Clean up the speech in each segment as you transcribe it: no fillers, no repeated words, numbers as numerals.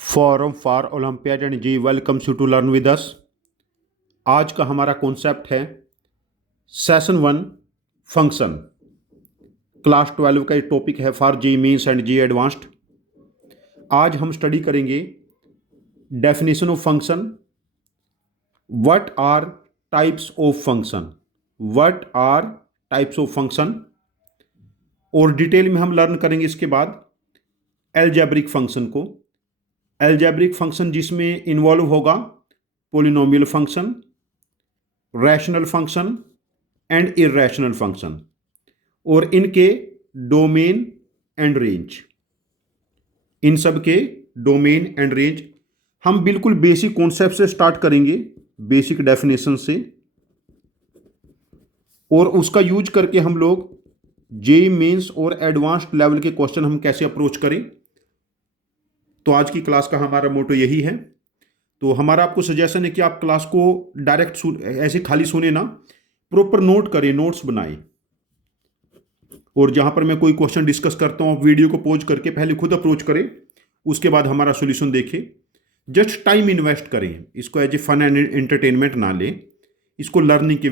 Forum for olympiad and JEE welcomes you to learn with us. आज का हमारा concept है सेशन 1 फंक्शन। क्लास 12 का ये टॉपिक है for JEE mains and JEE advanced. आज हम स्टडी करेंगे definition of function, what are types of function, what are types of function, और डिटेल में हम लर्न करेंगे इसके बाद एल्जेब्रिक फंक्शन को। एल्जेब्रिक फंक्शन जिसमें इन्वॉल्व होगा polynomial function, rational function and irrational function, और इनके डोमेन एंड रेंज। इन सब के डोमेन एंड रेंज हम बिल्कुल बेसिक कॉन्सेप्ट से स्टार्ट करेंगे, बेसिक डेफिनेशन से, और उसका यूज करके हम लोग जेईई मेंस और एडवांस्ड लेवल के क्वेश्चन हम कैसे अप्रोच करें। तो आज की क्लास का हमारा मोटो यही है। तो हमारा आपको सजेशन है कि आप क्लास को डायरेक्ट ऐसे खाली सुने ना, प्रॉपर नोट करें, नोट्स बनाएं, और जहां पर मैं कोई क्वेश्चन डिस्कस करता हूं आप वीडियो को पॉज करके पहले खुद अप्रोच करें, उसके बाद हमारा सॉल्यूशन देखें। जस्ट टाइम इन्वेस्ट करें, इसको as a fun and entertainment ना लें, इसको लर्निंग के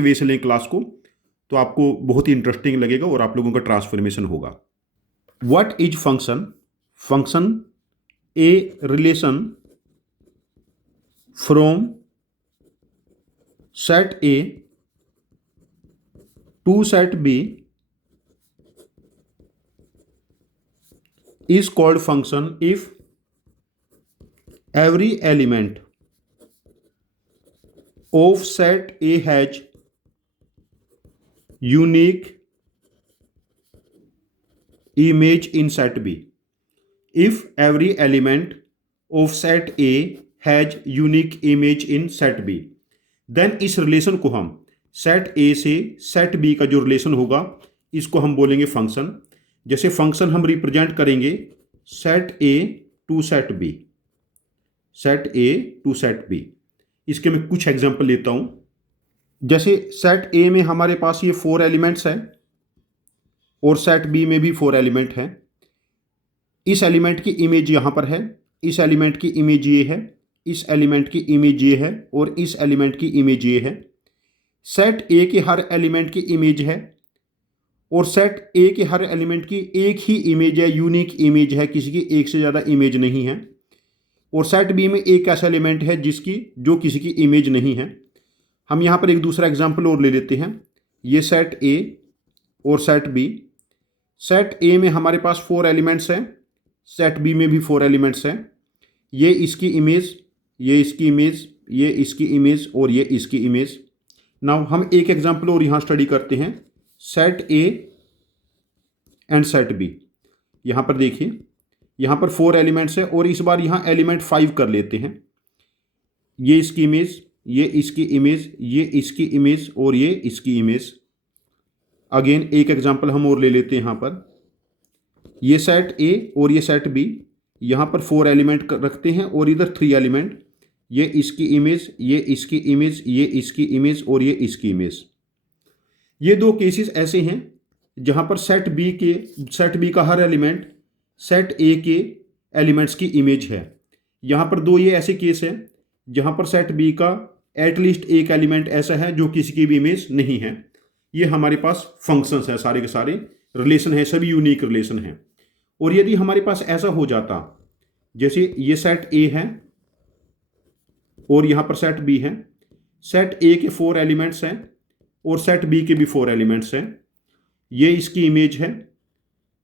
वे से लें क्लास को, तो आपको बहुत ही इंटरेस्टिंग लगेगा और आप लोगों का ट्रांसफॉर्मेशन होगा। What is function? Function a relation from set A to set B is called function if every element of set A has unique image in set B. If every element of set A has unique image in set B, then इस relation को हम set A से set B का जो relation होगा इसको हम बोलेंगे फंक्शन। जैसे फंक्शन हम रिप्रेजेंट करेंगे set A to set B, set A to set B. इसके मैं कुछ एग्जांपल लेता हूं। जैसे सेट ए में हमारे पास ये 4 एलिमेंट्स हैं और सेट बी में भी 4 एलिमेंट हैं। इस एलिमेंट की इमेज यहां पर है, इस एलिमेंट की इमेज ये है, इस एलिमेंट की इमेज ये है, और इस एलिमेंट की इमेज ये है। सेट ए के हर एलिमेंट की इमेज है, और सेट ए के हर एलिमेंट की एक ही इमेज है, यूनिक इमेज है, किसी की एक से ज़्यादा इमेज नहीं है। और सेट बी में एक ऐसा एलिमेंट है जो किसी की इमेज नहीं है। हम यहाँ पर एक दूसरा एग्जांपल और ले लेते हैं। ये सेट ए और सेट बी। सेट ए में हमारे पास 4 एलिमेंट्स हैं, सेट बी में भी 4 एलिमेंट्स हैं। ये इसकी इमेज, ये इसकी इमेज, ये इसकी इमेज, और ये इसकी इमेज। नाउ हम एक एग्जांपल और यहाँ स्टडी करते हैं, set A and set B. यहां पर देखिए, यहां पर 4 एलिमेंट्स है, और इस बार यहां एलिमेंट 5 कर लेते हैं। ये इसकी इमेज, ये इसकी इमेज, ये इसकी इमेज, और ये इसकी इमेज। अगेन एक एग्जांपल हम और ले लेते हैं। यहां पर ये सेट ए और ये सेट बी, यहां पर 4 एलिमेंट रखते हैं और इधर 3 एलिमेंट। ये इसकी इमेज, ये इसकी इमेज, ये इसकी इमेज, और ये इसकी इमेज। ये 2 केसेस ऐसे हैं जहां पर सेट बी का हर एलिमेंट सेट ए के एलिमेंट्स की इमेज है। यहां पर 2 ये ऐसे केस हैं जहां पर सेट बी का एटलीस्ट एक एलिमेंट ऐसा है जो किसी की भी इमेज नहीं है। ये हमारे पास फंक्शंस है, सारे के सारे रिलेशन है, सभी यूनिक रिलेशन हैं। और यदि हमारे पास ऐसा हो जाता, जैसे ये सेट ए है और यहां पर सेट बी है, सेट ए के 4 एलिमेंट्स हैं और सेट बी के भी 4 एलिमेंट्स हैं। ये इसकी इमेज है,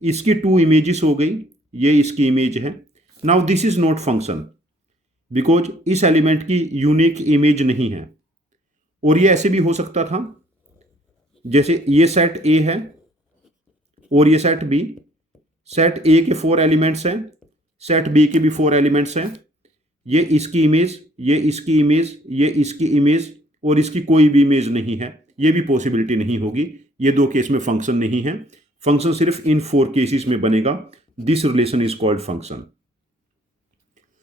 इसकी 2 इमेजेस हो गई, ये इसकी इमेज है। Now this is not function because इस एलिमेंट की यूनिक इमेज नहीं है। और ये ऐसे भी हो सकता था, जैसे ये सेट ए है और ये सेट बी। सेट ए के 4 एलिमेंट्स हैं, सेट बी के भी 4 एलिमेंट्स हैं। ये इसकी इमेज, ये इसकी इमेज, ये इसकी इमेज, और इसकी कोई भी इमेज नहीं है। ये भी पॉसिबिलिटी नहीं होगी। ये 2 केस में फंक्शन नहीं है। फंक्शन सिर्फ इन 4 केसेस में बनेगा। This relation is called function.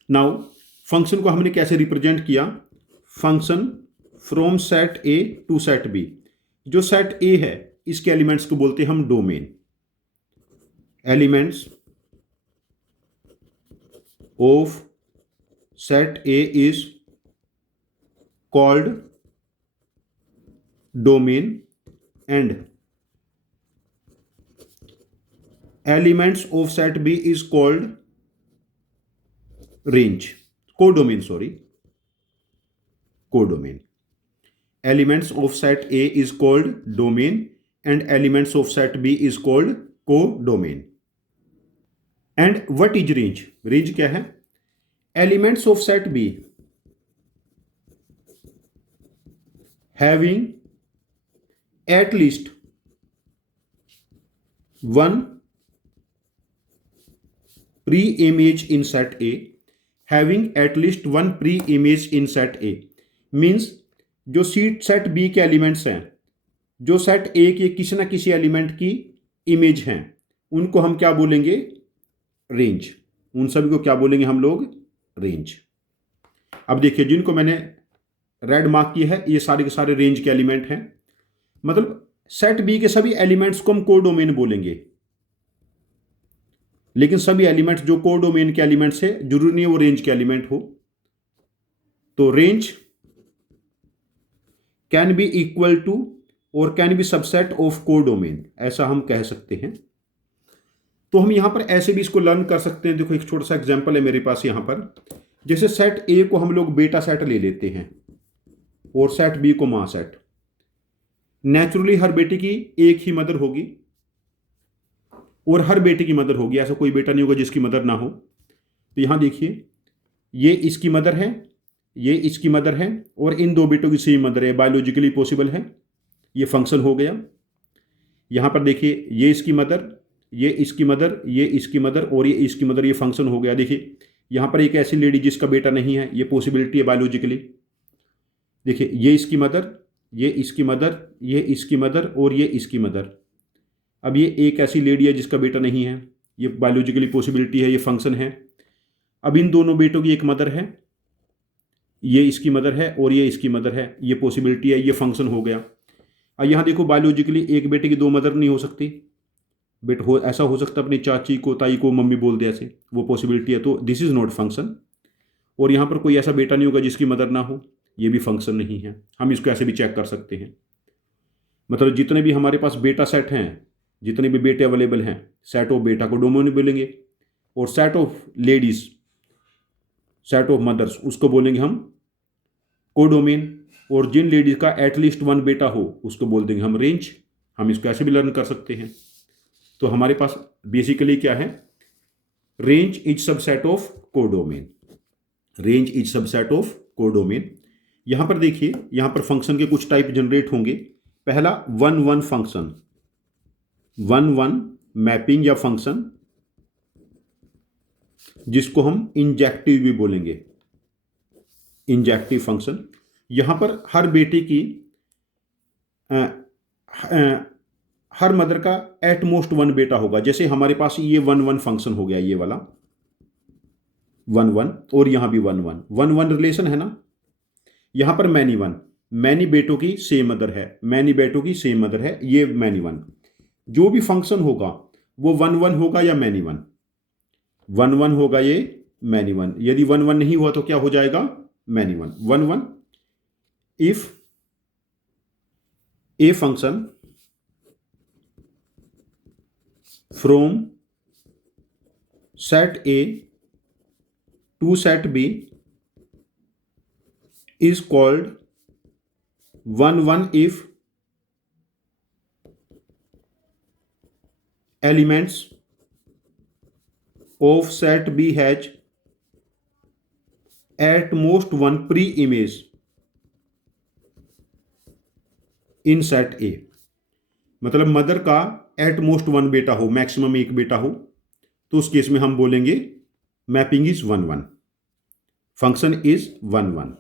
Now function को हमने कैसे रिप्रेजेंट किया? Function from set A to set B. जो सेट ए है इसके एलिमेंट्स को बोलते हैं हम domain. Elements of set A is called domain and elements of set B is called range. Codomain, sorry. Codomain. Elements of set A is called domain and elements of set B is called codomain. And what is range? Range क्या है? Elements of set B having at least one pre-image in set A, having at least one pre-image in set A means जो set B के elements हैं, जो set ए के किसी ना किसी एलिमेंट की इमेज हैं, उनको हम क्या बोलेंगे? रेंज. उन सभी को क्या बोलेंगे हम लोग? रेंज. अब देखिए, जिनको मैंने रेड मार्क किया है ये सारे के सारे रेंज के एलिमेंट हैं. मतलब सेट बी के सभी एलिमेंट्स को हम कोडोमेन बोलेंगे, लेकिन सभी एलिमेंट्स जो कोडोमेन के एलिमेंट्स है जरूरी नहीं है वो रेंज के एलिमेंट हो. तो range can be equal to और can be subset of codomain, ऐसा हम कह सकते हैं. तो हम यहां पर ऐसे भी इसको लर्न कर सकते हैं. देखो एक छोटा सा एग्जांपल है मेरे पास यहां पर. जैसे सेट ए को हम लोग बेटा सेट ले लेते हैं और सेट बी को मां सेट. नेचुरली हर बेटे की एक ही मदर होगी और हर बेटे की मदर होगी, ऐसा कोई बेटा नहीं होगा जिसकी मदर ना हो. तो यहां देखिए, ये इसकी मदर है, ये इसकी मदर है और इन दो बेटों की सेम मदर है. बायोलॉजिकली पॉसिबल है, ये फंक्शन हो गया. यहां पर देखिए, ये इसकी मदर, ये इसकी मदर, ये इसकी मदर और ये इसकी मदर, ये फंक्शन हो गया. देखिए यहां पर एक ऐसी लेडी जिसका बेटा नहीं है, ये पॉसिबिलिटी है बायोलॉजिकली. देखिए ये इसकी मदर, ये इसकी मदर, ये इसकी मदर और ये इसकी मदर. अब ये एक ऐसी लेडी है जिसका बेटा नहीं है, ये बायोलॉजिकली पॉसिबिलिटी है, ये फंक्शन है. अब इन दोनों बेटों की एक मदर है, ये इसकी मदर है और ये इसकी मदर है, ये पॉसिबिलिटी है, ये फंक्शन हो गया. अब यहाँ देखो, बायोलॉजिकली एक बेटे की दो मदर नहीं हो सकती. बेट हो ऐसा हो सकता है अपनी चाची को, ताई को मम्मी बोल दे, ऐसे वो पॉसिबिलिटी है. तो दिस इज नॉट फंक्शन. और यहाँ पर कोई ऐसा बेटा नहीं होगा जिसकी मदर ना हो, ये भी फंक्शन नहीं है. हम इसको ऐसे भी चेक कर सकते हैं. मतलब जितने भी हमारे पास बेटा सेट हैं, जितने भी बेटे अवेलेबल हैं, सेट ऑफ बेटा को डोमेन बोलेंगे और set of ladies, set of mothers, उसको बोलेंगे हम कोडोमेन. और जिन लेडीज का एटलीस्ट वन बेटा हो उसको बोल देंगे हम रेंज. हम इसको ऐसे भी लर्न कर सकते हैं. तो हमारे पास बेसिकली क्या है? Range is subset of codomain. Range is subset of codomain. यहां पर देखिए, यहां पर फंक्शन के कुछ टाइप जनरेट होंगे. पहला 1-1 फंक्शन, 1-1 मैपिंग या फंक्शन, जिसको हम इंजेक्टिव भी बोलेंगे, इंजेक्टिव फंक्शन. यहां पर हर बेटे की हर मदर का एटमोस्ट वन बेटा होगा. जैसे हमारे पास ये 1-1 फंक्शन हो गया, ये वाला 1-1 और यहां भी 1-1, 1-1 रिलेशन है ना. यहां पर मैनी वन, मैनी बेटों की सेम मदर है, मैनी बेटों की सेम मदर है, ये मैनी वन. जो भी फंक्शन होगा वो 1-1 होगा या मैनी वन. 1-1 होगा ये मैनी वन. यदि 1-1 नहीं हुआ तो क्या हो जाएगा? Many one. 1-1 if a function from set A to set B is called 1-1 if elements of set B has at most one pre-image in set A. मतलब मदर का एट मोस्ट वन बेटा हो, मैक्सिमम एक बेटा हो, तो उस case में हम बोलेंगे मैपिंग इज 1-1, फंक्शन इज 1-1.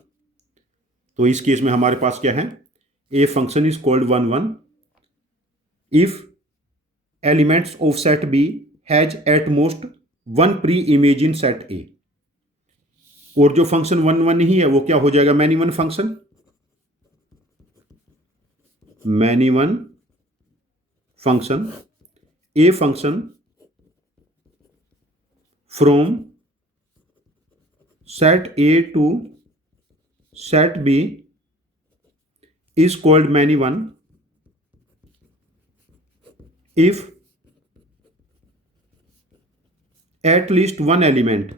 तो इस केस में हमारे पास क्या है? A function is called 1-1 if elements of set B has at most one pre image in set A. और जो फंक्शन 1-1 नहीं है वो क्या हो जाएगा? Many one function. Many one function, a function from set A to set B is called many one if at least one element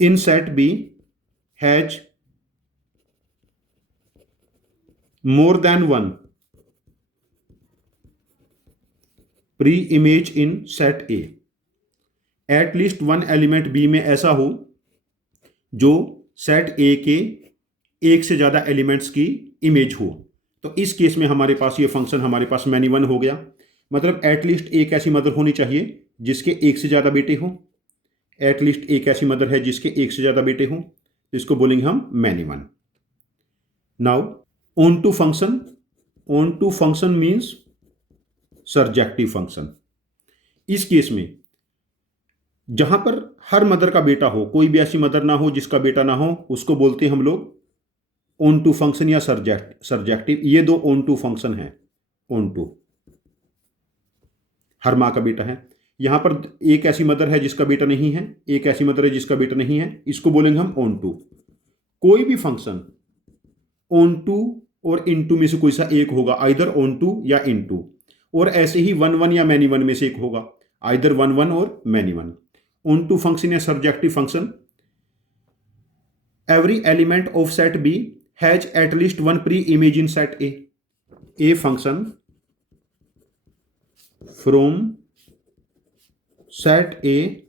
in set B has more than one pre-image in set A। At least one element B में ऐसा हो जो set ए के एक से ज़्यादा elements की image हो। तो इस केस में हमारे पास ये फंक्शन हमारे पास मैनी वन हो गया। मतलब एटलीस्ट एक ऐसी मदर होनी चाहिए जिसके एक से ज़्यादा बेटे हों। एटलीस्ट एक ऐसी मदर है जिसके एक से ज़्यादा बेटे हों, तो इसको बोलेंगे हम many one. Now onto function. Onto function means surjective function. इस केस में जहां पर हर मदर का बेटा हो, कोई भी ऐसी मदर ना हो जिसका बेटा ना हो, उसको बोलते हैं हम लोग ऑन टू फंक्शन या सर्जेक्टिव। ये दो ऑन टू फंक्शन है। ऑन टू हर मां का बेटा है। यहां पर एक ऐसी मदर है जिसका बेटा नहीं है, एक ऐसी मदर है जिसका बेटा नहीं है, इसको बोलेंगे हम ऑन टू। कोई भी फंक्शन ऑन टू और इन टू में से कोई सा एक होगा, आइदर ऑन टू या इन टू। और ऐसे ही वन वन या मैनी वन में से एक होगा, आइदर वन वन और many one. On to function या surjective function. Every element of set B has at least one pre image in set A. A function from set A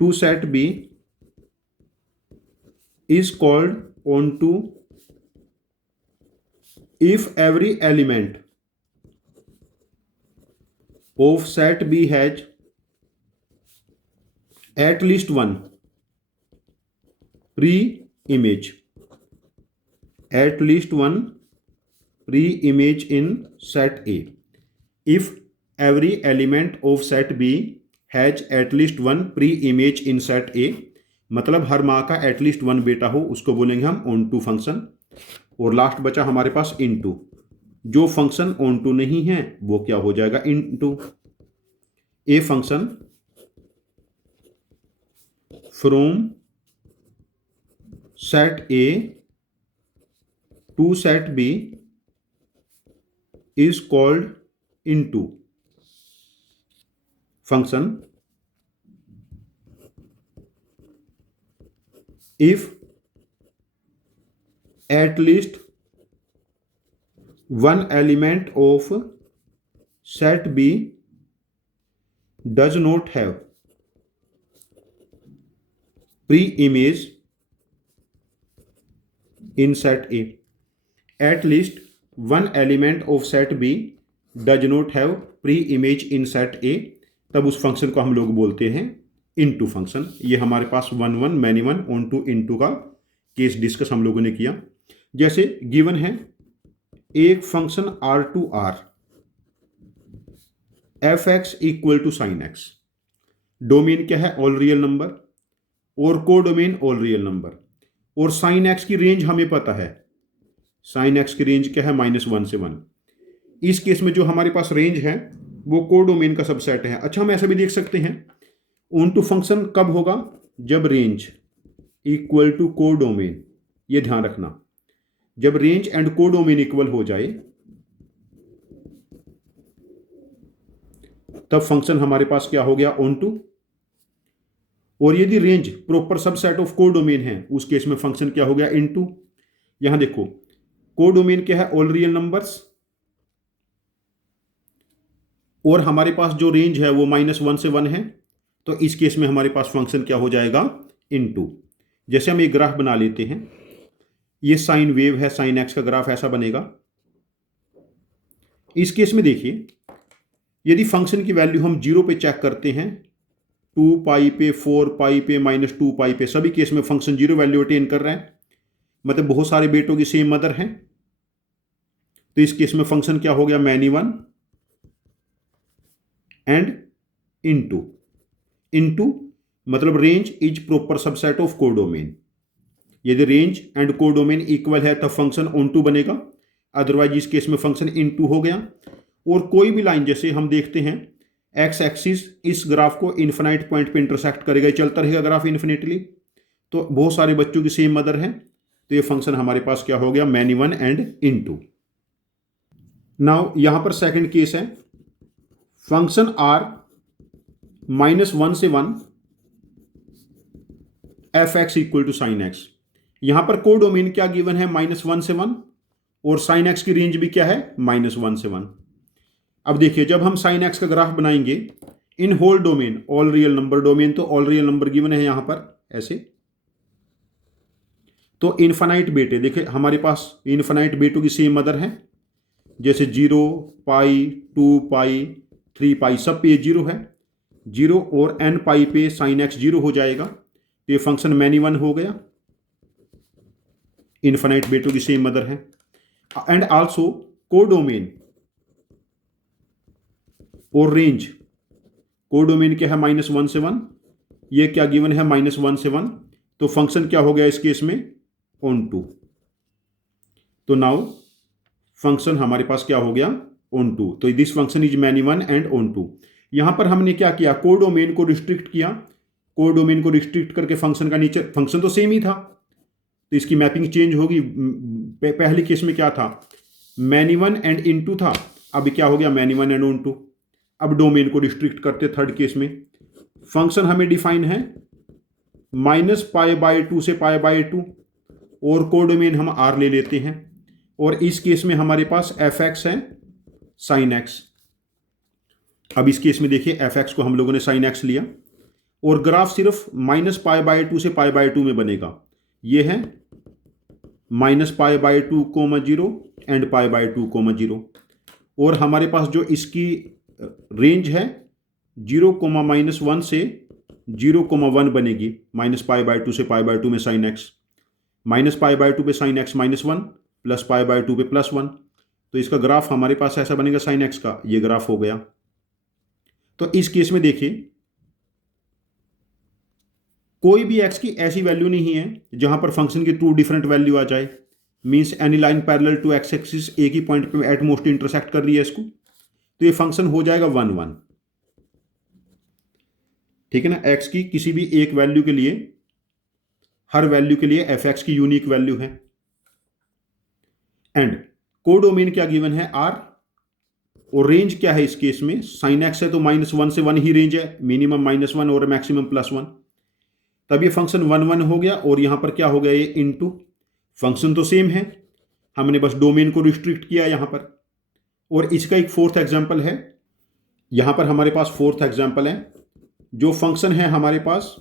to set B is called onto if every element of set B has at least one pre-image, at least one pre-image in set A. If every element of set B has at least one pre-image in set A, मतलब हर माँ का at least one बेटा हो, उसको बोलेंगे हम onto function. और last बचा हमारे पास इन टू। जो फंक्शन ऑन टू नहीं है वो क्या हो जाएगा, into. A function from set A to set B is called into function if at least one element of set B does not have pre-image in set A. At least one element of set B does not have pre-image in set A, तब उस function को हम लोग बोलते हैं into function. ये हमारे पास one one many one on into इनटू का केस डिस्कस हम लोगों ने किया। जैसे गिवन है एक function R to R f x equal to sine x. Domain क्या है, ऑल रियल नंबर, और codomain all real number. और साइन एक्स की रेंज हमें पता है, साइन एक्स की रेंज क्या है, -1 से 1। इस केस में जो हमारे पास रेंज है वो को डोमेन का सबसेट है। अच्छा, हम ऐसा भी देख सकते हैं ऑन टू फंक्शन कब होगा, जब रेंज इक्वल टू को डोमेन। ये ध्यान रखना, जब रेंज एंड को डोमेन इक्वल हो जाए तब फंक्शन हमारे पास क्या हो गया, ऑन टू। और यदि range proper subset of codomain है उस केस में फंक्शन क्या हो गया, इनटू। यहां देखो को डोमेन क्या है, ऑल रियल नंबर्स, और हमारे पास जो रेंज है वो -1 से 1 है, तो इस केस में हमारे पास फंक्शन क्या हो जाएगा, इनटू। जैसे हम एक ग्राफ बना लेते हैं, ये साइन वेव है, साइन एक्स का ग्राफ ऐसा बनेगा। इस केस में देखिए यदि फंक्शन की वैल्यू हम 0 पे चेक करते हैं, 2 पाई पे, 4 पाई पे, -2 पाई पे, सभी केस में फंक्शन 0 वैल्यू अटेन कर रहा है, मतलब बहुत सारे बेटों की सेम मदर है। तो इस केस में फंक्शन क्या हो गया, many one and into. Into मतलब range is proper subset of codomain. यदि रेंज एंड कोडोमेन इक्वल है तब फंक्शन ऑन टू बनेगा, अदरवाइज इस केस में फंक्शन इनटू हो गया। और कोई भी लाइन, जैसे हम देखते हैं एक्स एक्सिस इस ग्राफ को इन्फिनाइट पॉइंट पे इंटरसेक्ट करेगा, ये चलता रहेगा ग्राफ इन्फिनिटली। तो बहुत सारे बच्चों की सेम मदर है, तो ये फंक्शन हमारे पास क्या हो गया, many one and into. Now यहां पर सेकंड केस है, फंक्शन आर -1 से 1 f x equal to sine x. यहां पर कोडोमेन क्या गिवन है, -1 से 1, और साइन एक्स की रेंज भी क्या है, -1 से 1। अब देखिए जब हम साइन एक्स का ग्राफ बनाएंगे in whole domain, all real number domain, तो ऑल रियल नंबर गिवन है यहां पर ऐसे, तो इन्फानाइट बेटे देखिए हमारे पास इन्फानाइट बेटों की सेम मदर है, जैसे 0, पाई, 2 पाई, 3 पाई, सब पे ये 0 है, 0 और n पाई पे साइन एक्स 0 हो जाएगा, तो ये फंक्शन मैनी वन हो गया, इन्फानाइट बेटों की सेम मदर है। एंड आल्सो कोडोमेन और रेंज, कोडोमेन क्या है, -1 से 1, ये क्या गिवन है, -1 से 1, तो फंक्शन क्या हो गया इस केस में, ऑन टू। तो नाउ फंक्शन हमारे पास क्या हो गया, ऑन टू। तो this function is many one and onto. यहां पर हमने क्या किया, कोडोमेन को रिस्ट्रिक्ट किया, कोडोमेन को रिस्ट्रिक्ट करके फंक्शन का नेचर, फंक्शन तो सेम ही था, तो इसकी मैपिंग चेंज होगी। पहले केस में क्या था, many one and into था, अब क्या हो गया, many one and onto. अब डोमेन को रिस्ट्रिक्ट करते थर्ड केस में, फंक्शन हमें डिफाइन है -π/2 से π/2, और कोडोमेन हम r ले लेते हैं, और इस केस में हमारे पास एफ एक्स है साइन एक्स। अब इस केस में देखिए एफ एक्स को हम लोगों ने साइन एक्स लिया, और ग्राफ सिर्फ -π/2 से π/2 में बनेगा, ये है -π/2, 0 एंड π/2, 0, और हमारे पास जो इसकी रेंज है 0, -1 से 0, 1 बनेगी, -π/2 से π/2 में साइन एक्स, -π/2 पे साइन एक्स -1, +π/2 पे +1, तो इसका ग्राफ हमारे पास ऐसा बनेगा साइन एक्स का, ये ग्राफ हो गया। तो इस केस में देखिए कोई भी एक्स की ऐसी वैल्यू नहीं है जहां पर फंक्शन की 2 डिफरेंट वैल्यू आ जाए, means any line parallel to x axis एक ही पॉइंट पे एट मोस्ट इंटरसेक्ट कर रही है इसको, तो ये फंक्शन हो जाएगा 1, 1। ठीक है ना, एक्स की किसी भी एक वैल्यू के लिए, हर वैल्यू के लिए एफ एक्स की यूनिक वैल्यू है। एंड कोडोमेन क्या गिवन है, आर, और रेंज क्या है इस केस में, साइन एक्स है तो -1 से 1 ही रेंज है, मिनिमम -1 और मैक्सिमम +1, तब ये फंक्शन 1, 1 हो गया, और यहां पर क्या हो गया, ये इनटू, फंक्शन तो सेम है, हमने बस डोमेन को रिस्ट्रिक्ट किया यहां पर। और इसका एक फोर्थ एग्जांपल है, यहां पर हमारे पास फोर्थ एग्जांपल है, जो फंक्शन है हमारे पास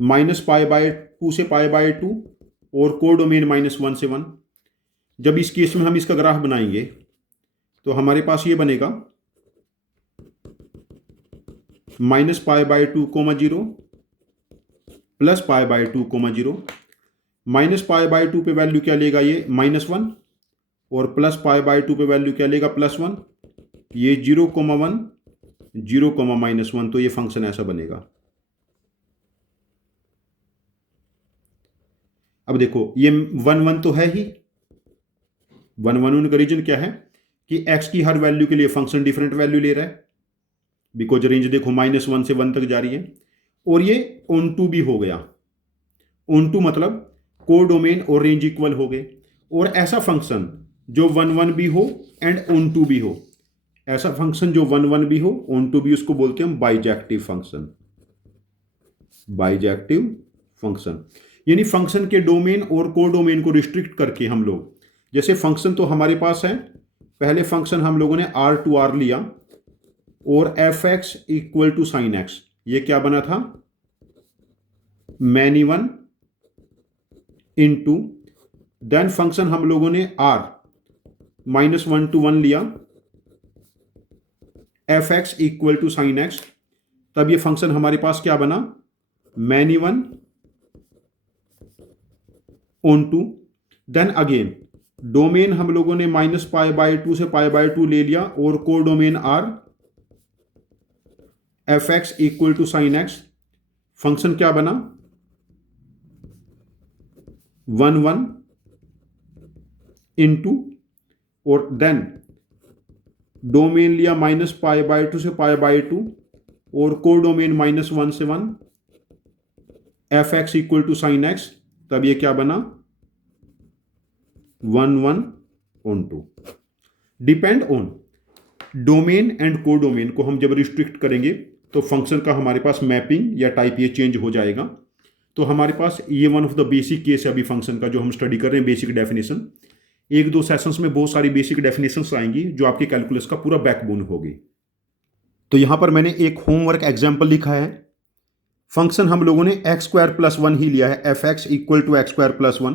-π/2 से π/2 और कोडोमेन -1 से 1। जब इस केस में हम इसका ग्राफ बनाएंगे तो हमारे पास ये बनेगा -π/2, 0 +π/2, 0, -π/2 पे वैल्यू क्या लेगा, ये -1, और +π/2 पे वैल्यू क्या लेगा, +1, ये 0, 1, 0, -1, तो ये फंक्शन ऐसा बनेगा। अब देखो ये 1, 1 तो है ही, 1, 1 उनका रीजन क्या है कि x की हर वैल्यू के लिए फंक्शन डिफरेंट वैल्यू ले रहा है, बिकॉज रेंज देखो -1 से 1 तक जा रही है, और ये ऑन टू भी हो गया, ऑन टू मतलब कोडोमेन और रेंज इक्वल हो गए। और ऐसा फंक्शन जो 1, 1 भी हो एंड ऑन टू भी हो, ऐसा फंक्शन जो 1, 1 भी हो ऑन टू भी, उसको बोलते हैं हम बाइजेक्टिव फंक्शन, बाइजेक्टिव फंक्शन, यानी फंक्शन के डोमेन और कोडोमेन को रिस्ट्रिक्ट करके हम लोग, जैसे फंक्शन तो हमारे पास है, पहले फंक्शन हम लोगों ने R लिया, और f x equal to sine x, ये क्या बना था, many one into, then function हम लोगों ने R -1 to 1 लिया, f x equal to sine x, तब ये फंक्शन हमारे पास क्या बना, many one on to. Then again domain हम लोगों ने -π/2 से π/2 ले लिया, और codomain R, f x equal to sine x, function क्या बना, 1, 1 इनटू, और देन डोमेन लिया -π/2 से π/2 और कोडोमेन -1 से 1, f(x) equal to sine x, तब ये क्या बना 1/1/2। Depend on domain and codomain को हम जब रिस्ट्रिक्ट करेंगे तो फंक्शन का हमारे पास मैपिंग या टाइप ये चेंज हो जाएगा। तो हमारे पास ये one of the basic case है अभी फंक्शन का जो हम स्टडी कर रहे हैं, बेसिक डेफिनेशन। एक दो सेशंस में बहुत सारी बेसिक डेफिनेशंस आएंगी जो आपके कैलकुलस का पूरा बैकबोन होगी। तो यहां पर मैंने एक होमवर्क एग्जाम्पल लिखा है। फंक्शन हम लोगों ने x² + 1 ही लिया है, f(x) इक्वल टू x² + 1।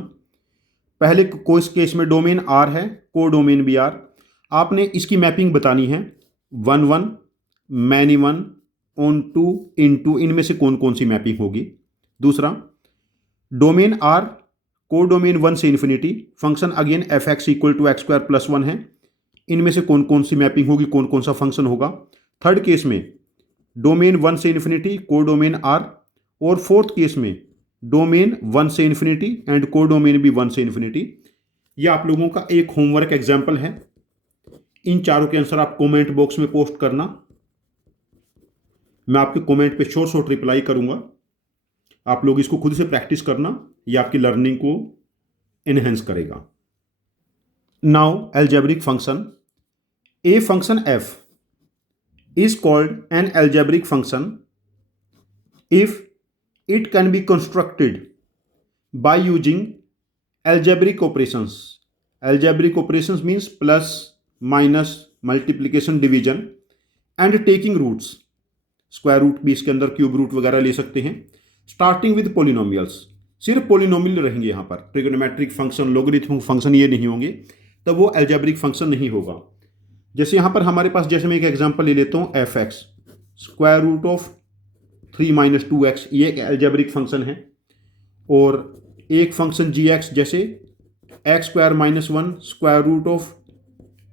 पहले कोई केस में डोमेन R है, कोडोमेन भी R। आपने इसकी मैपिंग बतानी है 1/1, मैनी 1, ऑन 2, इन 2, इनमें से कौन कौन सी मैपिंग होगी। दूसरा, डोमेन R, कोडोमेन 1 से infinity, function again f(x) equal to x² + 1 है। इनमें से कौन कौन सी मैपिंग होगी, कौन कौन सा फंक्शन होगा। थर्ड केस में डोमेन 1 से इन्फिनिटी, कोडोमेन R, और फोर्थ केस में डोमेन 1 से इन्फिनिटी एंड कोडोमेन भी 1 से इन्फिनिटी। ये आप लोगों का एक होमवर्क एग्जाम्पल है। इन चारों के आंसर आप कमेंट बॉक्स में पोस्ट करना, मैं आपके कमेंट पे शॉर्ट रिप्लाई करूंगा। आप लोग इसको खुद से प्रैक्टिस करना, ये आपकी लर्निंग को एनहेंस करेगा। Now algebraic function. A function f is called an algebraic function if it can be constructed by using algebraic operations. Algebraic operations means plus, minus, multiplication, division and taking roots. Square root भी इसके अंदर, cube root वगैरह ले सकते हैं। Starting with polynomials, सिर्फ polynomial रहेंगे यहाँ पर, ट्रिगोनोमेट्रिक फंक्शन, लोगरिथमिक फंक्शन ये नहीं होंगे, तब वो अलजेब्रिक फंक्शन नहीं होगा। जैसे यहाँ पर हमारे पास, जैसे मैं एक एग्जांपल ले लेता हूँ, f(x) square root of 3 - 2x, ये एक अलजेब्रिक फंक्शन है। और एक फंक्शन g(x) जैसे x² - 1 square root of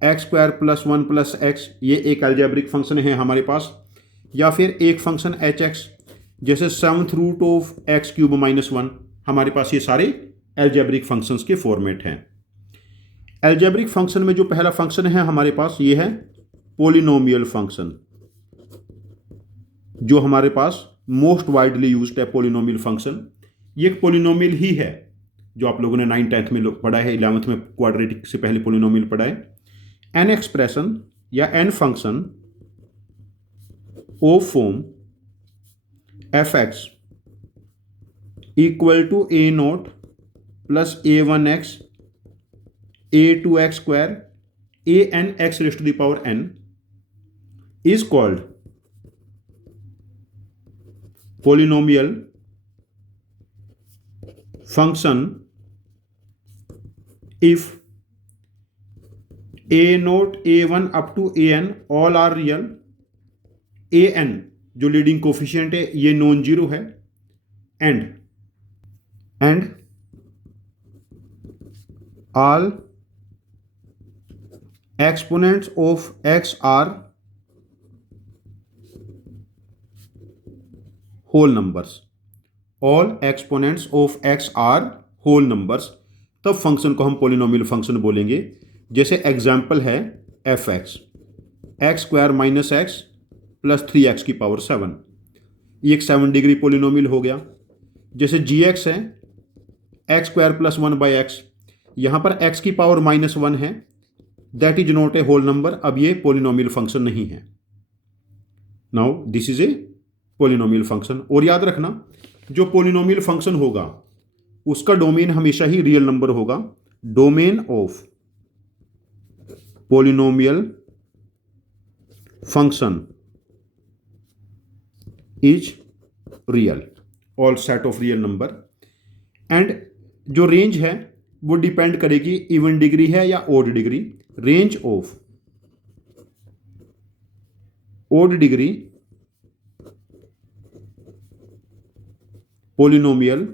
x² + 1 + x, ये एक अलजेब्रिक फंक्शन है हमारे पास। या फिर एक फंक्शन hx जैसे 7th रूट ऑफ x³ - 1, हमारे पास ये सारे अलजेब्रिक फंक्शंस के फॉर्मेट हैं। अलजेब्रिक फंक्शन में जो पहला फंक्शन है हमारे पास, ये है पोलिनोमियल फंक्शन, जो हमारे पास मोस्ट वाइडली यूज्ड है पोलिनोमियल फंक्शन। ये एक पोलिनोमियल ही है जो आप लोगों ने 9th 10th में पढ़ा है, 11th में क्वाड्रेटिक से पहले पोलिनोमियल पढ़ा है। एन एक्सप्रेशन या an function of form f(x) equal to a0 + a1x a2x² anx⁻n is called polynomial function if a0 a1 up to an all are real, an जो लीडिंग कोफिशिएंट है ये non zero है, and all exponents of x are whole numbers. All exponents of x are whole numbers. तब function को हम polynomial function बोलेंगे। जैसे example है f(x), x² - x + 3x⁻7, ये एक 7 डिग्री पोलिनोमियल हो गया। जैसे gx है x² + 1/x, यहाँ पर x की पावर -1 है, that is not a whole number, अब ये पोलिनोमियल फंक्शन नहीं है। Now this is a polynomial function. और याद रखना, जो पोलिनोमियल फंक्शन होगा उसका डोमेन हमेशा ही रियल नंबर होगा। Domain of polynomial function is real, all set of real number. And जो रेंज है वो डिपेंड करेगी इवन डिग्री है या odd degree. Range of odd degree polynomial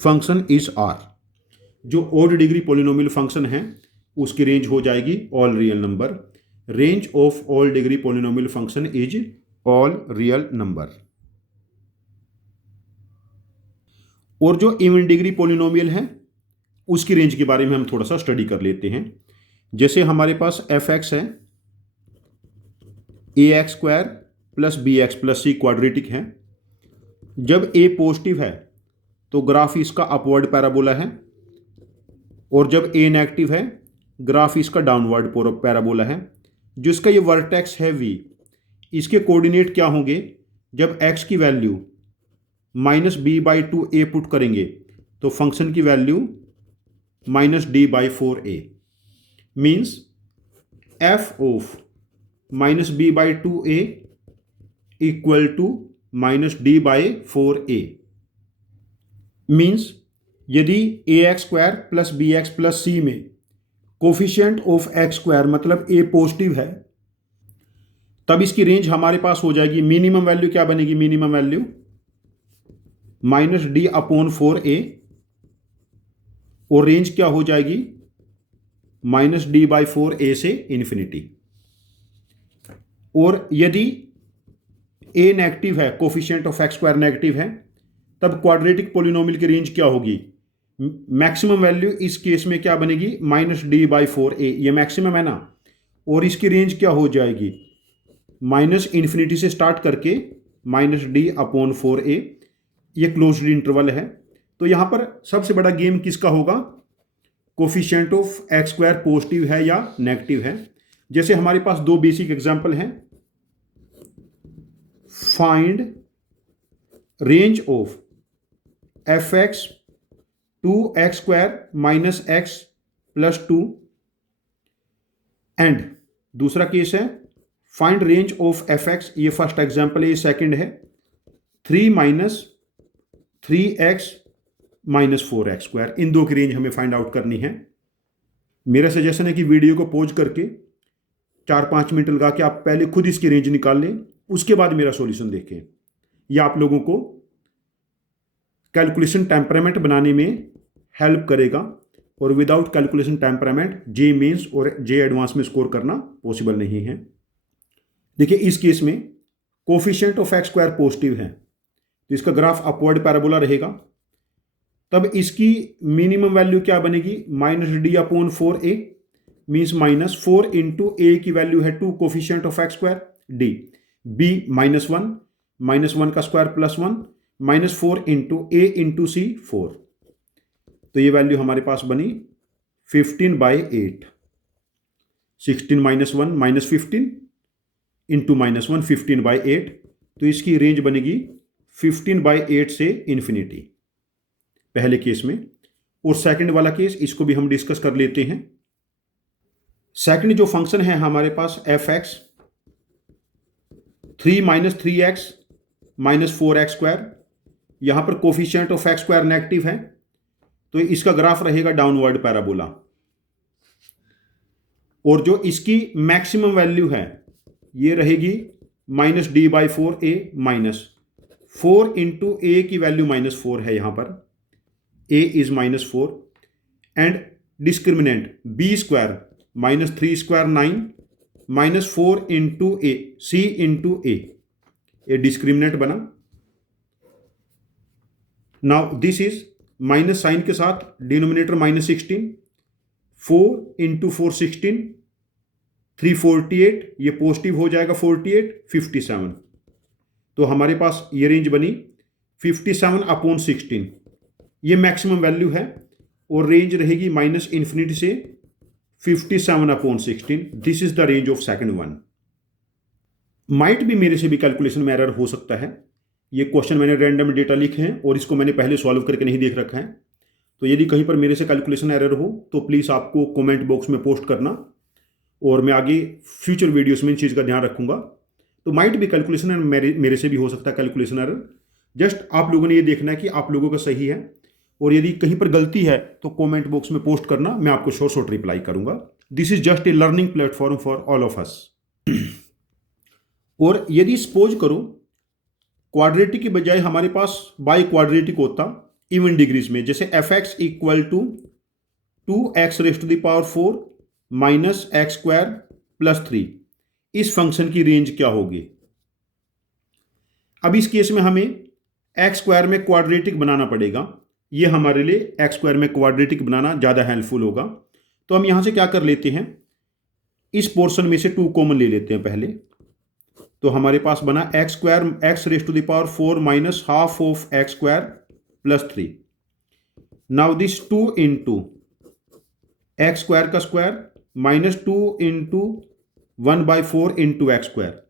function is R. जो ऑड डिग्री पोलिनोमियल फंक्शन है उसकी रेंज हो जाएगी all real number. Range of all degree polynomial function is all real number. और जो इवन डिग्री पोलिनोमियल है उसकी range के बारे में हम थोड़ा सा स्टडी कर लेते हैं। जैसे हमारे पास एफ एक्स है, a x square plus b x plus c quadratic है। जब ए पॉजिटिव है तो ग्राफ इसका अपवर्ड पैराबोला है, और जब ए नेगेटिव है ग्राफ इसका डाउनवर्ड पैराबोला है। जिसका ये वर्टेक्स है वी, इसके कोऑर्डिनेट क्या होंगे? जब एक्स की वैल्यू -b/2 a पुट करेंगे तो फंक्शन की value -d/4a, means f of -b/2a equal to -d/4a। Means यदि a x square plus b x plus c में कोफिशिएंट ऑफ एक्स स्क्वायर मतलब ए पॉजिटिव है, तब इसकी रेंज हमारे पास हो जाएगी, मिनिमम वैल्यू क्या बनेगी? मिनिमम वैल्यू -d/4a, और रेंज क्या हो जाएगी? -d/4a से इन्फिनिटी। और यदि a नेगेटिव है, coefficient of x square negative है, तब क्वाड्रेटिक पॉलिनोमियल की रेंज क्या होगी? मैक्सिमम वैल्यू इस केस में क्या बनेगी? -d/4a, ये मैक्सिमम है ना, और इसकी रेंज क्या हो जाएगी? -∞ से स्टार्ट करके -d/4a, ये क्लोज्ड इंटरवल है। तो यहां पर सबसे बड़ा गेम किसका होगा? Coefficient of x square positive है या नेगेटिव है। जैसे हमारे पास दो बेसिक एग्जांपल हैं। Find range of f x 2x² - x + 2, and दूसरा केस है find range of f x, ये फर्स्ट एग्जांपल है, ये सेकंड है, 3 - 3x - 4x²। इन दो की रेंज हमें फाइंड आउट करनी है। मेरा सजेशन है कि वीडियो को पॉज करके 4-5 मिनट लगा के आप पहले खुद इसकी रेंज निकाल लें, उसके बाद मेरा सॉल्यूशन देखें। यह आप लोगों को कैलकुलेशन टेम्परामेंट बनाने में हेल्प करेगा, और विदाउट कैलकुलेशन टेम्परामेंट जे मेंस और जे एडवांस में स्कोर करना पॉसिबल नहीं है। देखिए इस केस में coefficient of x square positive है, तो इसका ग्राफ अपवर्ड पैराबोला रहेगा। तब इसकी मिनिमम वैल्यू क्या बनेगी? -d/4a, मीन्स -4 × a की वैल्यू है 2, coefficient of x square d, b -1 -1 का स्क्वायर +1 -4 × a × c 4। तो ये वैल्यू हमारे पास बनी 15/8। 16 - 1 -15 × -1 15/8, तो इसकी रेंज बनेगी 15/8 से इन्फिनिटी पहले केस में। और सेकंड वाला केस, इसको भी हम डिस्कस कर लेते हैं। सेकंड जो फंक्शन है हमारे पास एफ एक्स 3 - 3x - 4x², यहां पर coefficient of x square negative है, तो इसका ग्राफ रहेगा डाउनवर्ड पैराबोला। और जो इसकी मैक्सिमम वैल्यू है ये रहेगी -d/4a, -4 × a की वैल्यू -4 है, यहां पर a is -4, and discriminant b² -3² 9 -4 × a, c × a, ये डिस्क्रिमिनेंट बना। Now this is minus sign के साथ डिनोमिनेटर -16, 4 × 4 16, 348, ये पॉजिटिव हो जाएगा 48, 57। तो हमारे पास ये रेंज बनी 57/16, ये मैक्सिमम वैल्यू है, और रेंज रहेगी -∞ से 57/16। This is the range of second one. Might भी मेरे से भी कैलकुलेशन में एरर हो सकता है। ये क्वेश्चन मैंने रैंडम डेटा लिखे हैं और इसको मैंने पहले सॉल्व करके नहीं देख रखा है, तो यदि कहीं पर मेरे से कैलकुलेशन एरर हो तो प्लीज़ आपको कमेंट बॉक्स में पोस्ट करना, और मैं आगे फ्यूचर वीडियोस में इन चीज़ का ध्यान रखूंगा। तो माइट भी कैलकुलेशन एरर मेरे से भी हो सकता है कैलकुलेशन एरर। जस्ट आप लोगों ने ये देखना है कि आप लोगों का सही है, और यदि कहीं पर गलती है तो कमेंट बॉक्स में पोस्ट करना, मैं आपको शॉर्ट रिप्लाई करूंगा। This is just a learning platform for all of us. और यदि सपोज करो क्वाड्रेटिक की बजाय हमारे पास बाई क्वाड्रेटिक होता इवन डिग्रीज में, जैसे F x equal to 2x⁴ - x² + 3, इस फंक्शन की रेंज क्या होगी? अब इस केस में हमें x² में क्वाड्रेटिक बनाना पड़ेगा, ये हमारे लिए एक्स स्क्वायर में क्वाड्रेटिक बनाना ज़्यादा हेल्पफुल होगा। तो हम यहाँ से क्या कर लेते हैं, इस पोर्शन में से 2 कॉमन ले लेते हैं पहले। तो हमारे पास बना x square x raise to the power 4 minus half of x square plus 3। Now this 2 into x square का square minus 2 into 1/4 into x square.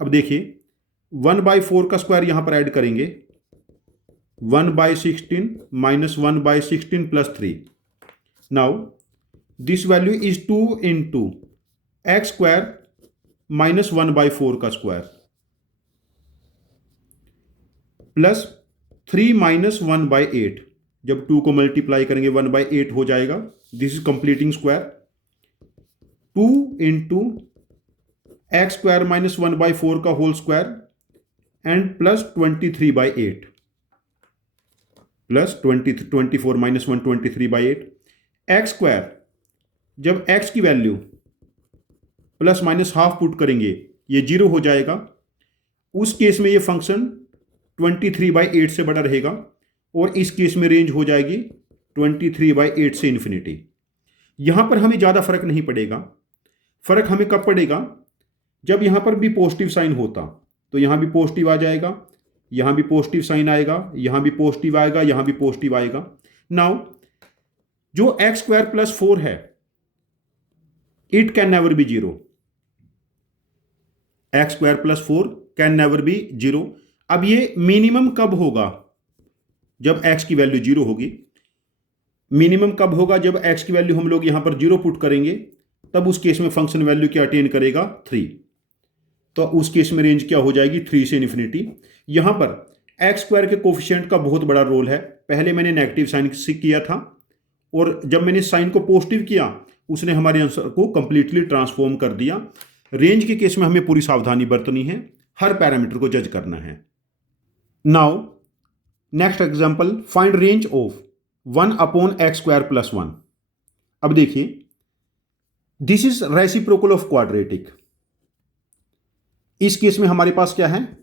अब देखिए 1/4 का स्क्वायर यहां पर ऐड करेंगे, 1/16 minus 1/16 plus 3। Now this value is 2 into x square minus 1/4 का square plus 3 minus 1/8। जब 2 को मल्टीप्लाई करेंगे 1/8 हो जाएगा। This is completing square. 2 into x square minus 1/4 का whole square and plus 23/8 plus 24 minus 1 23/8। X square जब x की value plus minus half put करेंगे ये 0 हो जाएगा। उस केस में ये फंक्शन 23/8 से बड़ा रहेगा और इस केस में रेंज हो जाएगी 23/8 से इन्फिनिटी। यहां पर हमें ज़्यादा फर्क नहीं पड़ेगा। फर्क हमें कब पड़ेगा, जब यहां पर भी पॉजिटिव साइन होता तो यहां भी पॉजिटिव आ जाएगा, यहां भी पॉजिटिव साइन आएगा, यहां भी पॉजिटिव आएगा, यहां भी पॉजिटिव आएगा। नाउ जो एक्स स्क्वायर प्लस 4 है it can never be 0। X square plus 4 can never be 0। अब ये मिनिमम कब होगा, जब एक्स की वैल्यू 0 होगी। मिनिमम कब होगा, जब एक्स की वैल्यू हम लोग यहां पर 0 पुट करेंगे, तब उस केस में फंक्शन वैल्यू क्या अटेन करेगा 3। तो उस केस में रेंज क्या हो जाएगी 3 से इन्फिनिटी। यहां पर एक्स स्क्वायर के कोफिशिएंट का बहुत बड़ा रोल है। पहले मैंने नेगेटिव साइन किया था और जब मैंने साइन को पॉजिटिव किया उसने हमारे आंसर को कंप्लीटली ट्रांसफॉर्म कर दिया। रेंज के केस में हमें पूरी सावधानी बरतनी है, हर पैरामीटर को जज करना है। Now next example, find range of 1/x square plus 1। अब देखिए this is reciprocal of quadratic. इस केस में हमारे पास क्या है,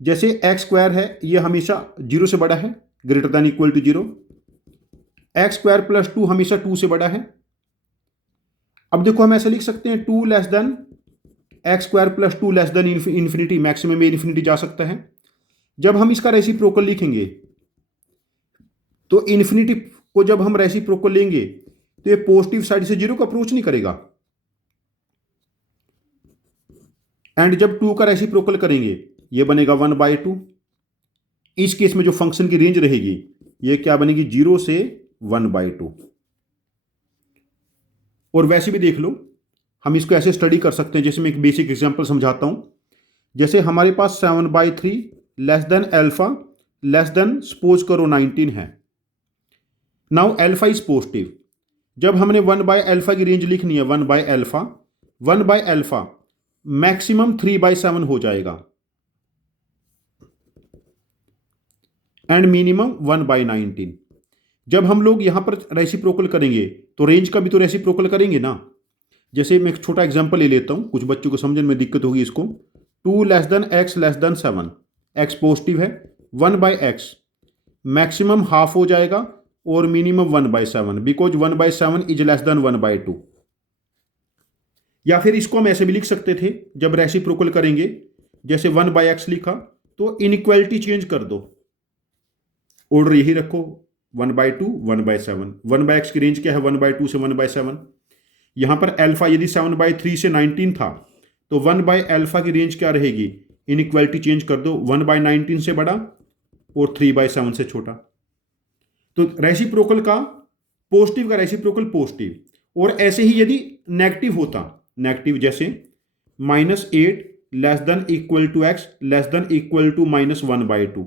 जैसे एक्स स्क्वायर है ये हमेशा 0 से बड़ा है, greater than equal to 0। X square plus 2 हमेशा 2 से बड़ा है। अब देखो हम ऐसे लिख सकते हैं 2 less than x square plus 2 less than infinity, maximum में इन्फिनिटी जा सकता है। जब हम इसका रेसिप्रोकल लिखेंगे तो इन्फिनिटी को जब हम रेसिप्रोकल लेंगे तो ये पॉजिटिव साइड से 0 का अप्रोच नहीं करेगा, एंड जब 2 का रेसिप्रोकल करेंगे ये बनेगा 1/2। इस केस में जो फंक्शन की रेंज रहेगी ये क्या बनेगी 0 से 1/2। और वैसे भी देख लो हम इसको ऐसे स्टडी कर सकते हैं, जैसे मैं एक बेसिक एग्जांपल समझाता हूं। जैसे हमारे पास 7/3 less then alpha less than suppose करो 19 है। Now alpha is positive. जब हमने 1/अल्फा की रेंज लिखनी है 1/अल्फा मैक्सिमम 3/7 हो जाएगा एंड मिनिमम 1/19। जब हम लोग यहां पर रेसिप्रोकल करेंगे तो रेंज का भी तो रेसिप्रोकल करेंगे ना। जैसे मैं एक छोटा एग्जांपल ले लेता हूं, कुछ बच्चों को समझने में दिक्कत होगी इसको। 2 less than x less than 7, x positive है, 1/x मैक्सिमम हाफ हो जाएगा और minimum 1/7, because 1/7 is less then 1/2। या फिर इसको हम ऐसे भी लिख सकते थे, जब रेसिप्रोकल करेंगे जैसे 1/x लिखा तो इनइक्वालिटी चेंज कर दो, ऑर्डर यही रखो 1/2 1/7। 1/x की रेंज क्या है 1/2 से 1/7। यहां पर अल्फा यदि 7/3 से 19 था तो 1/अल्फा की रेंज क्या रहेगी, इनइक्वालिटी चेंज कर दो, 1/19 से बड़ा और 3/7 से छोटा। तो रेसिप्रोकल का पॉजिटिव का रेसिप्रोकल पॉजिटिव, और ऐसे ही यदि नेगेटिव होता, नेगेटिव जैसे -8 less than equal to x less than equal to -1/2,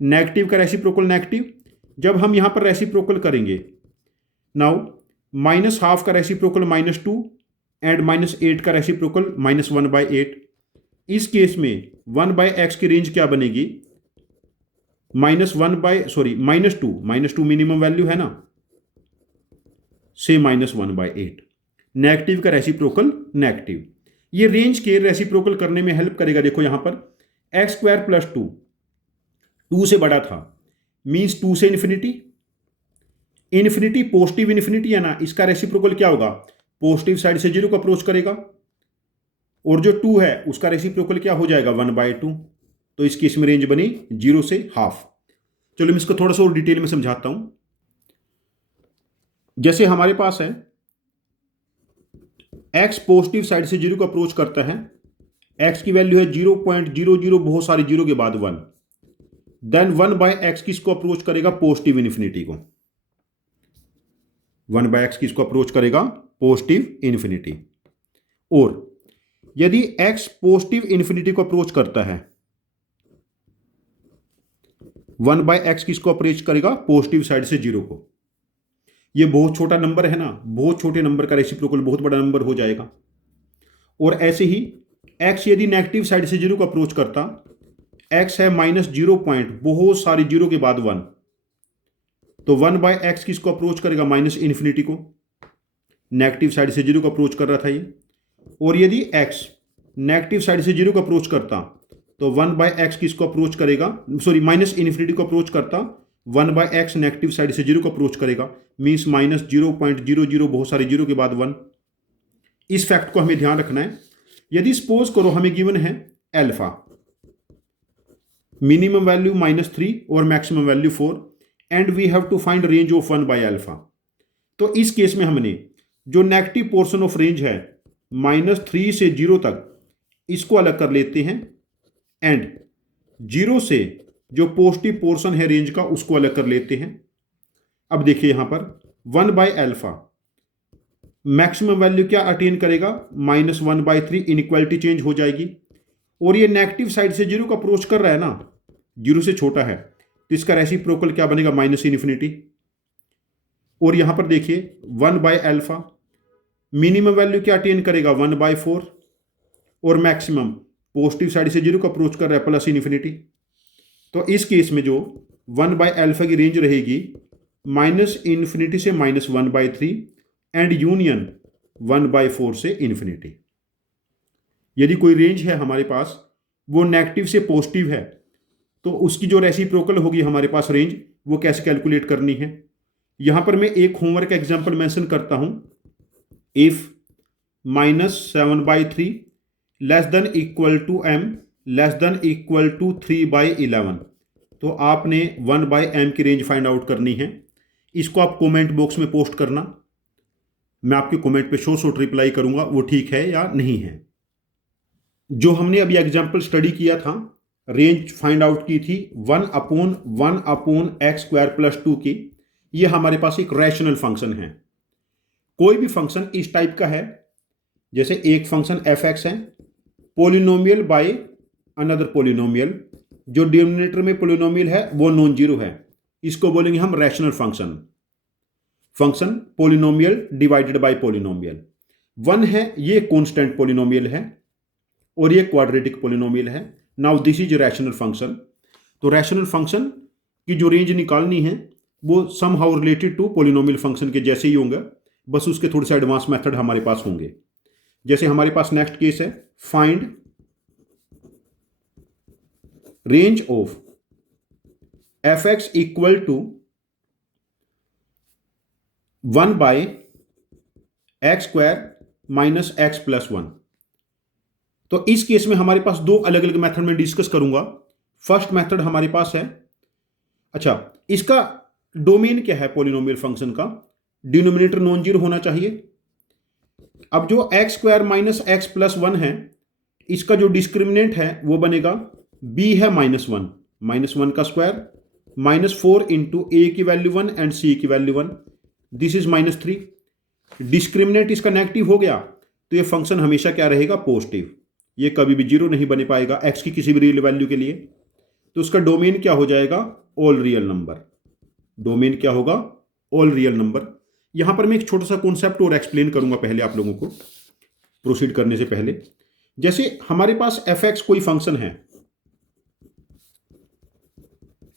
negative का रेसिप्रोकल नेगेटिव। जब हम यहां पर रेसिप्रोकल करेंगे, नाउ -12 का रेसिप्रोकल -2 एंड -8 का रेसिप्रोकल -1/8। इस केस में 1/x की रेंज क्या बनेगी -2 मिनिमम वैल्यू है ना, से -1/8। नेगेटिव का रेसिप्रोकल नेगेटिव। ये रेंज के रेसिप्रोकल करने में हेल्प करेगा। देखो यहां पर एक्स स्क्वायर प्लस 2 से बड़ा था, मीन्स 2 से इन्फिनिटी। इन्फिनिटी पॉजिटिव इन्फिनिटी है ना, इसका रेसिप्रोकल क्या होगा, पॉजिटिव साइड से 0 को अप्रोच करेगा, और जो 2 है उसका रेसिप्रोकल क्या हो जाएगा 1/2। तो इस केस में रेंज बनी 0 से हाफ। चलो मैं इसको थोड़ा सा और डिटेल में समझाता हूं। जैसे हमारे पास है x पॉजिटिव साइड से 0 को अप्रोच करता है, x की वैल्यू है 0.00, बहुत सारी 0 के बाद 1, देन 1/x किसको अप्रोच करेगा, पॉजिटिव इन्फिनिटी को। 1/x किसको अप्रोच करेगा, पॉजिटिव इन्फिनिटी। और यदि x पॉजिटिव इन्फिनिटी को अप्रोच करता है, 1/x किसको अप्रोच करेगा, पॉजिटिव साइड से 0 को। ये बहुत छोटा नंबर है ना, बहुत छोटे नंबर का रेसिप्रोकल बहुत बड़ा नंबर हो जाएगा। और ऐसे ही x यदि नेगेटिव साइड से 0 को अप्रोच करता, x है -0 पॉइंट, बहुत सारी 0 के बाद 1, तो 1/x किसको अप्रोच करेगा, माइनस इन्फिनिटी को। नेगेटिव साइड से 0 को अप्रोच कर रहा था ये। और यदि x नेगेटिव साइड से 0 को अप्रोच करता, तो 1/x किसको अप्रोच करेगा, सॉरी माइनस इन्फिनिटी को अप्रोच करता, 1/x नेगेटिव साइड से 0 को अप्रोच करेगा, मीन्स -0.00, बहुत सारी 0 के बाद 1। इस फैक्ट को हमें ध्यान रखना है। यदि सपोज करो हमें गिवन है अल्फा, मिनिमम वैल्यू -3 और maximum value 4, and we have to find range of 1/अल्फा। तो इस केस में हमने जो नेगेटिव पोर्शन ऑफ रेंज है -3 से 0 तक, इसको अलग कर लेते हैं, एंड 0 से जो पॉजिटिव पोर्शन है रेंज का उसको अलग कर लेते हैं। अब देखिए यहां पर 1/अल्फा मैक्सिमम वैल्यू क्या अटेन करेगा, -1/3, इनइक्वालिटी चेंज हो जाएगी। और ये नेगेटिव साइड से 0 को अप्रोच कर रहा है ना, 0 से छोटा है, तो इसका रेसिप्रोकल क्या बनेगा, माइनस इन्फिनिटी। और यहां पर देखिए 1/अल्फा मिनिमम वैल्यू क्या अटेन करेगा, 1/4, और मैक्सिमम पॉजिटिव साइड से 0 को अप्रोच कर रहा है, प्लस इन्फिनिटी। तो इस केस में जो 1/अल्फा की रेंज रहेगी -इन्फिनिटी से -1/3, एंड यूनियन 1/4 से इन्फिनिटी। यदि कोई रेंज है हमारे पास वो नेगेटिव से पॉजिटिव है, तो उसकी जो रेसिप्रोकल होगी हमारे पास रेंज, वो कैसे कैलकुलेट करनी है। यहां पर मैं एक होमवर्क एग्जांपल मेंशन करता हूं। If -7/3 less than equal to m less than equal to 3/11, तो आपने 1/m की रेंज फाइंड आउट करनी है। इसको आप कमेंट बॉक्स में पोस्ट करना, मैं आपके कमेंट पे शॉर्ट रिप्लाई करूंगा वो ठीक है या नहीं है। जो हमने अभी एग्जांपल स्टडी किया था, रेंज फाइंड आउट की थी 1/1/x² + 2 की। ये हमारे पास एक रैशनल फंक्शन है। कोई भी फंक्शन इस टाइप का है, जैसे एक फंक्शन f(x) है, पोलिनोमियल बाय अनदर पोलिनोमियल, जो डिनोमिनेटर में पोलिनोमियल है वो नॉन जीरो है, इसको बोलेंगे हम rational function. Function polynomial divided by polynomial. 1 है, ये कांस्टेंट पोलिनोमियल है, और ये क्वाड्रेटिक पोलिनोमियल है। Now this is rational function. तो रैशनल फंक्शन की जो रेंज निकालनी है वो somehow related to polynomial function के जैसे ही होंगे, बस उसके थोड़े से एडवांस मेथड हमारे पास होंगे। जैसे हमारे पास नेक्स्ट केस है, find range of f(x) equal to 1/x² - x + 1। तो इस केस में हमारे पास दो अलग अलग मेथड में डिस्कस करूंगा। फर्स्ट मेथड हमारे पास है, अच्छा इसका डोमेन क्या है पॉलिनोमियल फंक्शन का, डिनोमिनेटर नॉन जीरो होना चाहिए। अब जो x² - x + 1 है, इसका जो डिस्क्रिमिनेंट है वो बनेगा b है -1, -1 का स्क्वायर, -4 इंटू a की वैल्यू 1 एंड c की वैल्यू 1, दिस इज -3। डिस्क्रिमिनेंट इसका नेगेटिव हो गया, तो ये फंक्शन हमेशा क्या रहेगा, पॉजिटिव। ये कभी भी जीरो नहीं बने पाएगा x की किसी भी रियल वैल्यू के लिए। तो उसका डोमेन क्या हो जाएगा, ऑल रियल नंबर। डोमेन क्या होगा, ऑल रियल नंबर। यहां पर मैं एक छोटा सा कॉन्सेप्ट और एक्सप्लेन करूंगा पहले आप लोगों को, प्रोसीड करने से पहले। जैसे हमारे पास f(x) कोई फंक्शन है,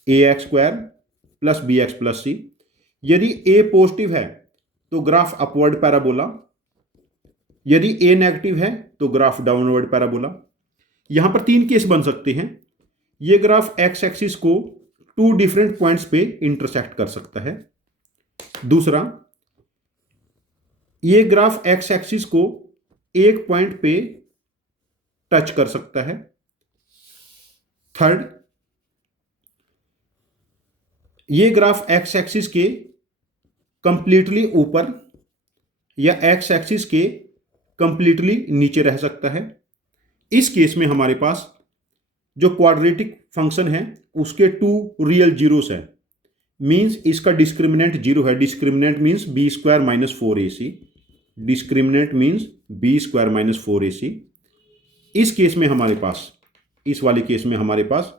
ax² + bx + c। यदि a पॉजिटिव है तो ग्राफ अपवर्ड पैराबोला, यदि a नेगेटिव है तो ग्राफ डाउनवर्ड पैराबोला। यहां पर तीन केस बन सकते हैं। ये ग्राफ x एक्सिस को टू डिफरेंट पॉइंट्स पे इंटरसेक्ट कर सकता है। दूसरा, ये ग्राफ एक्स एक्सिस को एक पॉइंट पे टच कर सकता है। थर्ड, ये ग्राफ एक्स एक्सिस के कंप्लीटली ऊपर या एक्स एक्सिस के कंप्लीटली नीचे रह सकता है। इस केस में हमारे पास जो क्वाड्रेटिक फंक्शन है उसके टू रियल जीरोस है, मींस इसका डिस्क्रिमिनेंट जीरो है। Discriminant means b square minus 4ac, discriminant means b square minus 4ac। इस केस में हमारे पास, इस वाले केस में हमारे पास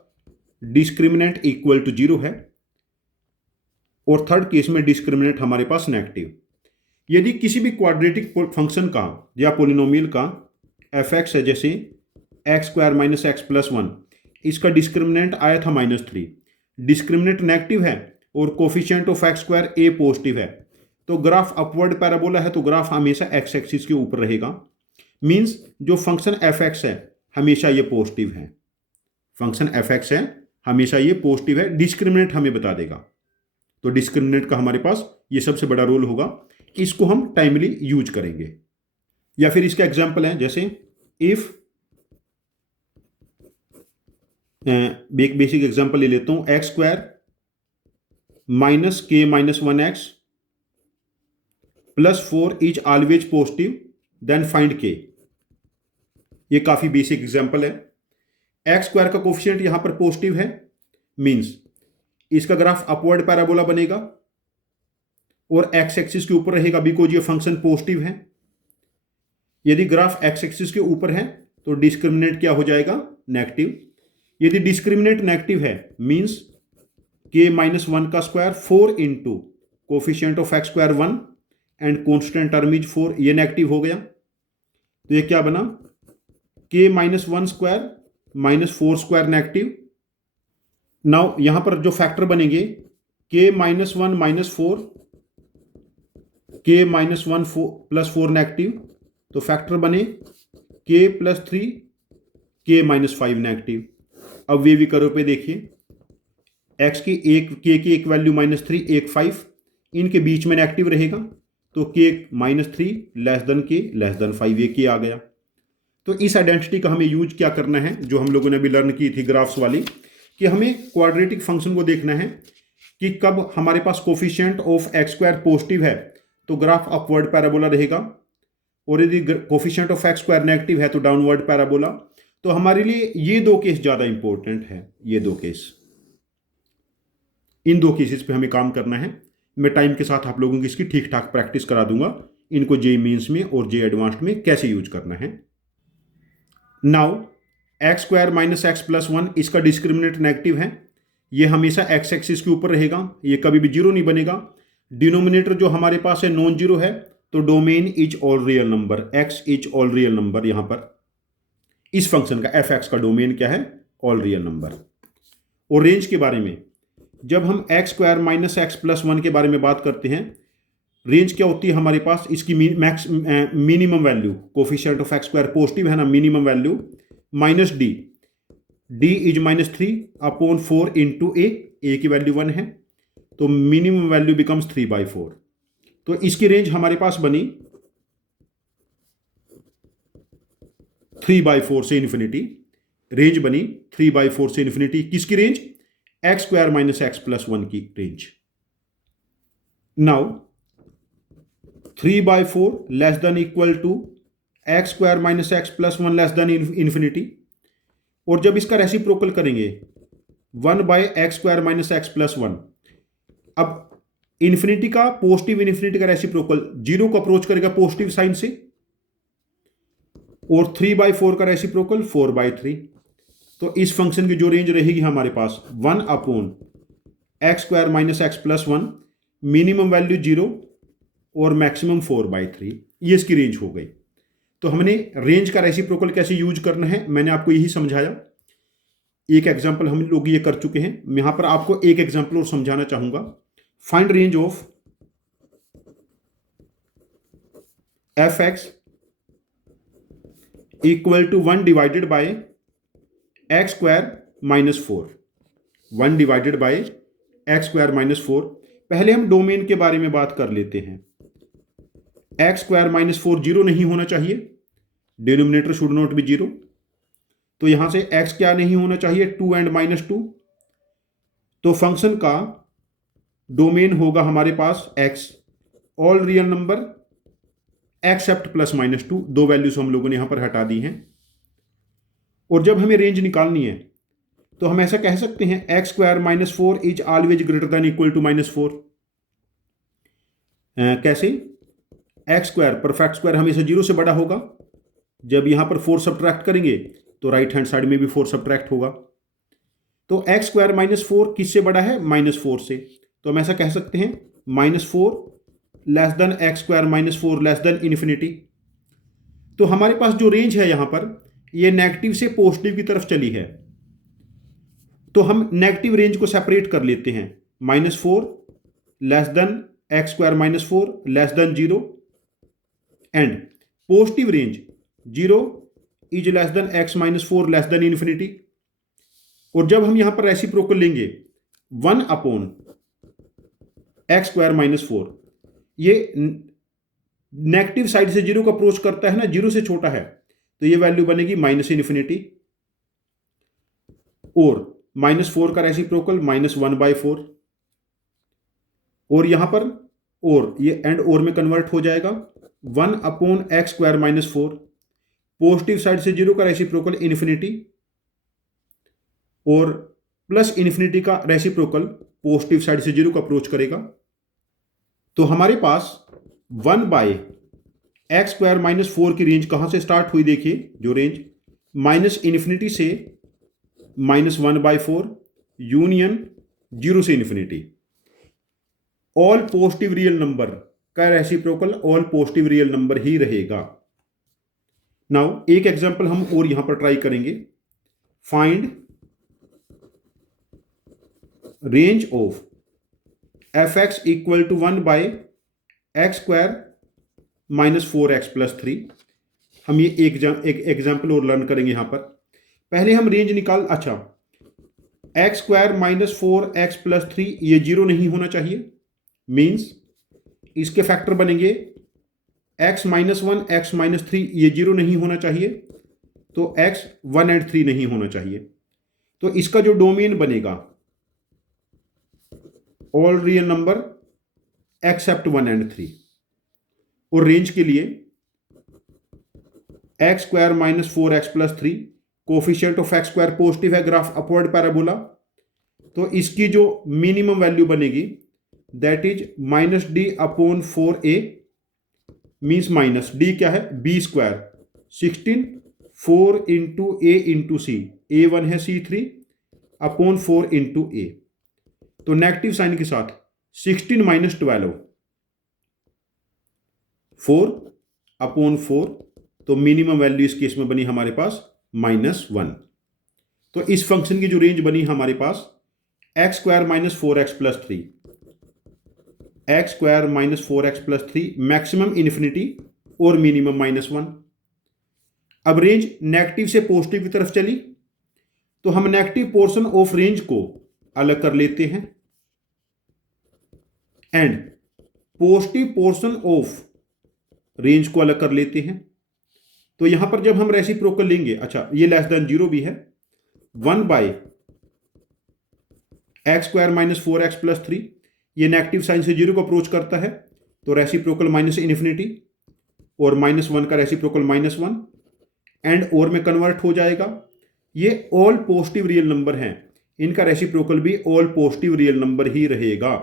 डिस्क्रिमिनेंट इक्वल टू जीरो है, और थर्ड केस में डिस्क्रिमिनेंट हमारे पास नेगेटिव। यदि किसी भी क्वाड्रेटिक फंक्शन का या पोलिनोमियल का एफ एक्स है, जैसे x square minus x plus one, इसका डिस्क्रिमिनेंट आया था -3, डिस्क्रिमिनेंट नेगेटिव है और coefficient of x square A positive है, तो ग्राफ अपवर्ड पैराबोला है, तो ग्राफ हमेशा एक्स एक्सिस के ऊपर रहेगा। मींस जो फंक्शन एफ एक्स है हमेशा ये पॉजिटिव है, फंक्शन एफ एक्स है हमेशा ये पॉजिटिव है। डिस्क्रिमिनेंट हमें बता देगा, तो डिस्क्रिमिनेंट का हमारे पास ये सबसे बड़ा रोल होगा। इसको हम टाइमली यूज करेंगे। या फिर इसका एग्जांपल है, जैसे इफ, एक बेसिक एग्जांपल ले लेता हूं, x square minus k minus 1x plus 4 is always positive, then find k. ये काफी बेसिक एग्जांपल है। एक्स स्क्वायर का कोफिशिएंट यहां पर पॉजिटिव है, मींस इसका ग्राफ अपवर्ड पैराबोला बनेगा और एक्स एक्सिस के ऊपर रहेगा, बिकॉज ये फंक्शन पॉजिटिव है। यदि ग्राफ एक्स एक्सिस के ऊपर है तो डिस्क्रिमिनेंट क्या हो जाएगा? नेगेटिव। यदि डिस्क्रिमिनेंट नेगेटिव है, मींस के माइनस 1 का square 4 into coefficient of x square 1 and constant term is 4, ये नेगेटिव हो गया। तो ये क्या बना? के minus 1 square minus 4 square negative. Now यहां पर जो फैक्टर बनेंगे, के माइनस 1 माइनस 4, के माइनस 1 प्लस 4 नेगेटिव, तो फैक्टर बने के प्लस 3, के माइनस 5 नेगेटिव। अब वे विकर्व पे देखिए, एक्स की एक, के की एक वैल्यू -3, एक 5, इनके बीच में नेगेटिव रहेगा, तो के -3 लेस देन के लेस देन 5, ये के आ गया। तो इस आइडेंटिटी का हमें यूज क्या करना है, जो हम लोगों ने अभी लर्न की थी ग्राफ्स वाली, कि हमें क्वाड्रेटिक फंक्शन को देखना है कि कब हमारे पास coefficient of x square positive है तो ग्राफ अपवर्ड पैराबोला रहेगा, और यदि coefficient of x square negative है तो डाउनवर्ड पैराबोला। तो हमारे लिए ये दो केस ज़्यादा इंपॉर्टेंट है, ये दो केस, इन दो केसेस पे हमें काम करना है। मैं टाइम के साथ आप लोगों की इसकी ठीक ठाक प्रैक्टिस करा दूंगा, इनको जे मेंस में और जे एडवांस्ड में कैसे यूज करना है। Now x square minus x plus 1, इसका डिस्क्रिमिनेंट नेगेटिव है, ये हमेशा एक्स एक्सिस के ऊपर रहेगा, ये कभी भी जीरो नहीं बनेगा। डिनोमिनेटर जो हमारे पास है नॉन जीरो है, तो domain is all real number, x is all real number. यहां पर इस फंक्शन का एफ एक्स का डोमेन क्या है? All real number. और रेंज के बारे में, जब हम x square minus x plus 1 के बारे में बात करते हैं, रेंज क्या होती है हमारे पास? इसकी max minimum value, coefficient of x square positive है ना, minimum value minus d, d is -3 upon 4 into a की वैल्यू 1 है, तो मिनिमम वैल्यू बिकम्स 3/4। तो इसकी रेंज हमारे पास बनी 3/4 से इन्फिनिटी, रेंज बनी 3/4 से इन्फिनिटी। किसकी range? X square minus x plus 1 की range. Now 3/4 less than equal to x square minus x plus 1 less than infinity, और जब इसका रेसिप्रोकल करेंगे 1/x square minus x plus 1, अब इन्फिनिटी का पॉजिटिव इन्फिनिटी का रेसिप्रोकल जीरो को approach करेगा पॉजिटिव साइन से, और 3/4 का रेसिप्रोकल 4/3। तो इस फंक्शन की जो रेंज रहेगी हमारे पास 1 upon x square minus x plus 1, minimum value 0 और मैक्सिमम 4/3, ये इसकी रेंज हो गई। तो हमने रेंज का रेसिप्रोकल कैसे यूज करना है मैंने आपको यही समझाया। एक एग्जांपल हम लोग ये कर चुके हैं, मैं यहां पर आपको एक एग्जांपल और समझाना चाहूंगा। Find range of f x equal to 1 divided by x square minus 4। 1 divided by x square minus 4। पहले हम डोमेन के बारे में बात कर लेते हैं। एक्स स्क्वायर माइनस 4 जीरो नहीं होना चाहिए, denominator should not be zero. तो यहां से एक्स क्या नहीं होना चाहिए, 2 एंड माइनस 2। तो फंक्शन का डोमेन होगा हमारे पास x, all real number except plus minus 2। दो वैल्यूज हम लोगों ने यहां पर हटा दी हैं। और जब हमें रेंज निकालनी है तो हम ऐसा कह सकते हैं x square minus 4 is always greater than equal to minus 4। कैसे? एक्स स्क्वायर परफेक्ट स्क्वायर हमेशा जीरो से बड़ा होगा। जब यहां पर 4 सब्ट्रैक्ट करेंगे तो राइट हैंड साइड में भी 4 सब्ट्रैक्ट होगा। तो एक्स स्क्वायर माइनस 4 किससे बड़ा है, माइनस 4 से। तो हम ऐसा कह सकते हैं minus 4 less than x square minus 4 less than infinity. तो हमारे पास जो रेंज है यहां पर, ये नेगेटिव से पॉजिटिव की तरफ चली है। तो हम नेगेटिव रेंज को सेपरेट कर लेते हैं, minus 4 less than x square minus 4 less than 0 and positive range 0 is less then x minus 4 less than infinity. और जब हम यहां पर रेसिप्रोकल लेंगे 1 अपॉन एक्स स्क्वायर माइनस 4, ये नेगेटिव साइड से 0 को अप्रोच करता है ना, 0 से छोटा है, तो ये वैल्यू बनेगी माइनस इन्फिनिटी। और माइनस 4 का रेसिप्रोकल माइनस 1/4। और यहां पर और ये एंड और में कन्वर्ट हो जाएगा 1 upon x square minus 4। Positive side से 0 का रेसिप्रोकल इन्फिनिटी और प्लस इन्फिनिटी का रेसिप्रोकल पॉजिटिव साइड से 0 को अप्रोच करेगा। तो हमारे पास 1 बाय एक्स स्क्वायर माइनस 4 की रेंज कहां से स्टार्ट हुई, देखिए जो रेंज माइनस इन्फिनिटी से माइनस 1/4 यूनियन 0 से infinity. All positive real number का reciprocal all positive real number ही रहेगा। नाउ एक एग्जांपल हम और यहां पर ट्राई करेंगे। Find range of f x equal to 1 by x square minus 4x plus 3। हम ये एक एग्जाम्पल और लर्न करेंगे यहां पर। पहले हम रेंज अच्छा, x square minus 4x plus 3 ये 0 नहीं होना चाहिए। मीन्स इसके फैक्टर बनेंगे x माइनस 1 x माइनस 3, ये 0 नहीं होना चाहिए। तो x 1 एंड 3 नहीं होना चाहिए। तो इसका जो डोमेन बनेगा all real number accept 1 and 3। और रेंज के लिए x square minus 4x plus 3, coefficient of x square positive है, ग्राफ अपवर्ड पैराबोला। तो इसकी जो मिनिमम वैल्यू बनेगी that is minus D upon 4a। Means minus D क्या है, बी स्क्वायर 16 4 इंटू ए इंटू सी, a1 है c3 अपॉन 4 इंटू ए। तो negative sign के साथ 16 माइनस 12 4 अपॉन 4। तो मिनिमम वैल्यू इस केस में बनी हमारे पास -1। तो इस फंक्शन की जो रेंज बनी हमारे पास x square minus 4x plus 3, x square minus 4x plus 3, maximum infinity और मिनिमम -1। अब रेंज नेगेटिव से पॉजिटिव की तरफ चली तो हम नेगेटिव पोर्शन ऑफ रेंज को अलग कर लेते हैं and positive portion of range को अलग कर लेते हैं। तो यहां पर जब हम रेसिप्रोकल लेंगे, अच्छा ये लेस देन 0 भी है, 1 by x square minus 4x plus 3, ये नेगेटिव साइन से 0 को अप्रोच करता है, तो रेसिप्रोकल माइनस इन्फिनिटी और -1 का रेसिप्रोकल -1 एंड और में कन्वर्ट हो जाएगा। ये ऑल पॉजिटिव रियल नंबर हैं, इनका रेसिप्रोकल भी ऑल पॉजिटिव रियल नंबर ही रहेगा।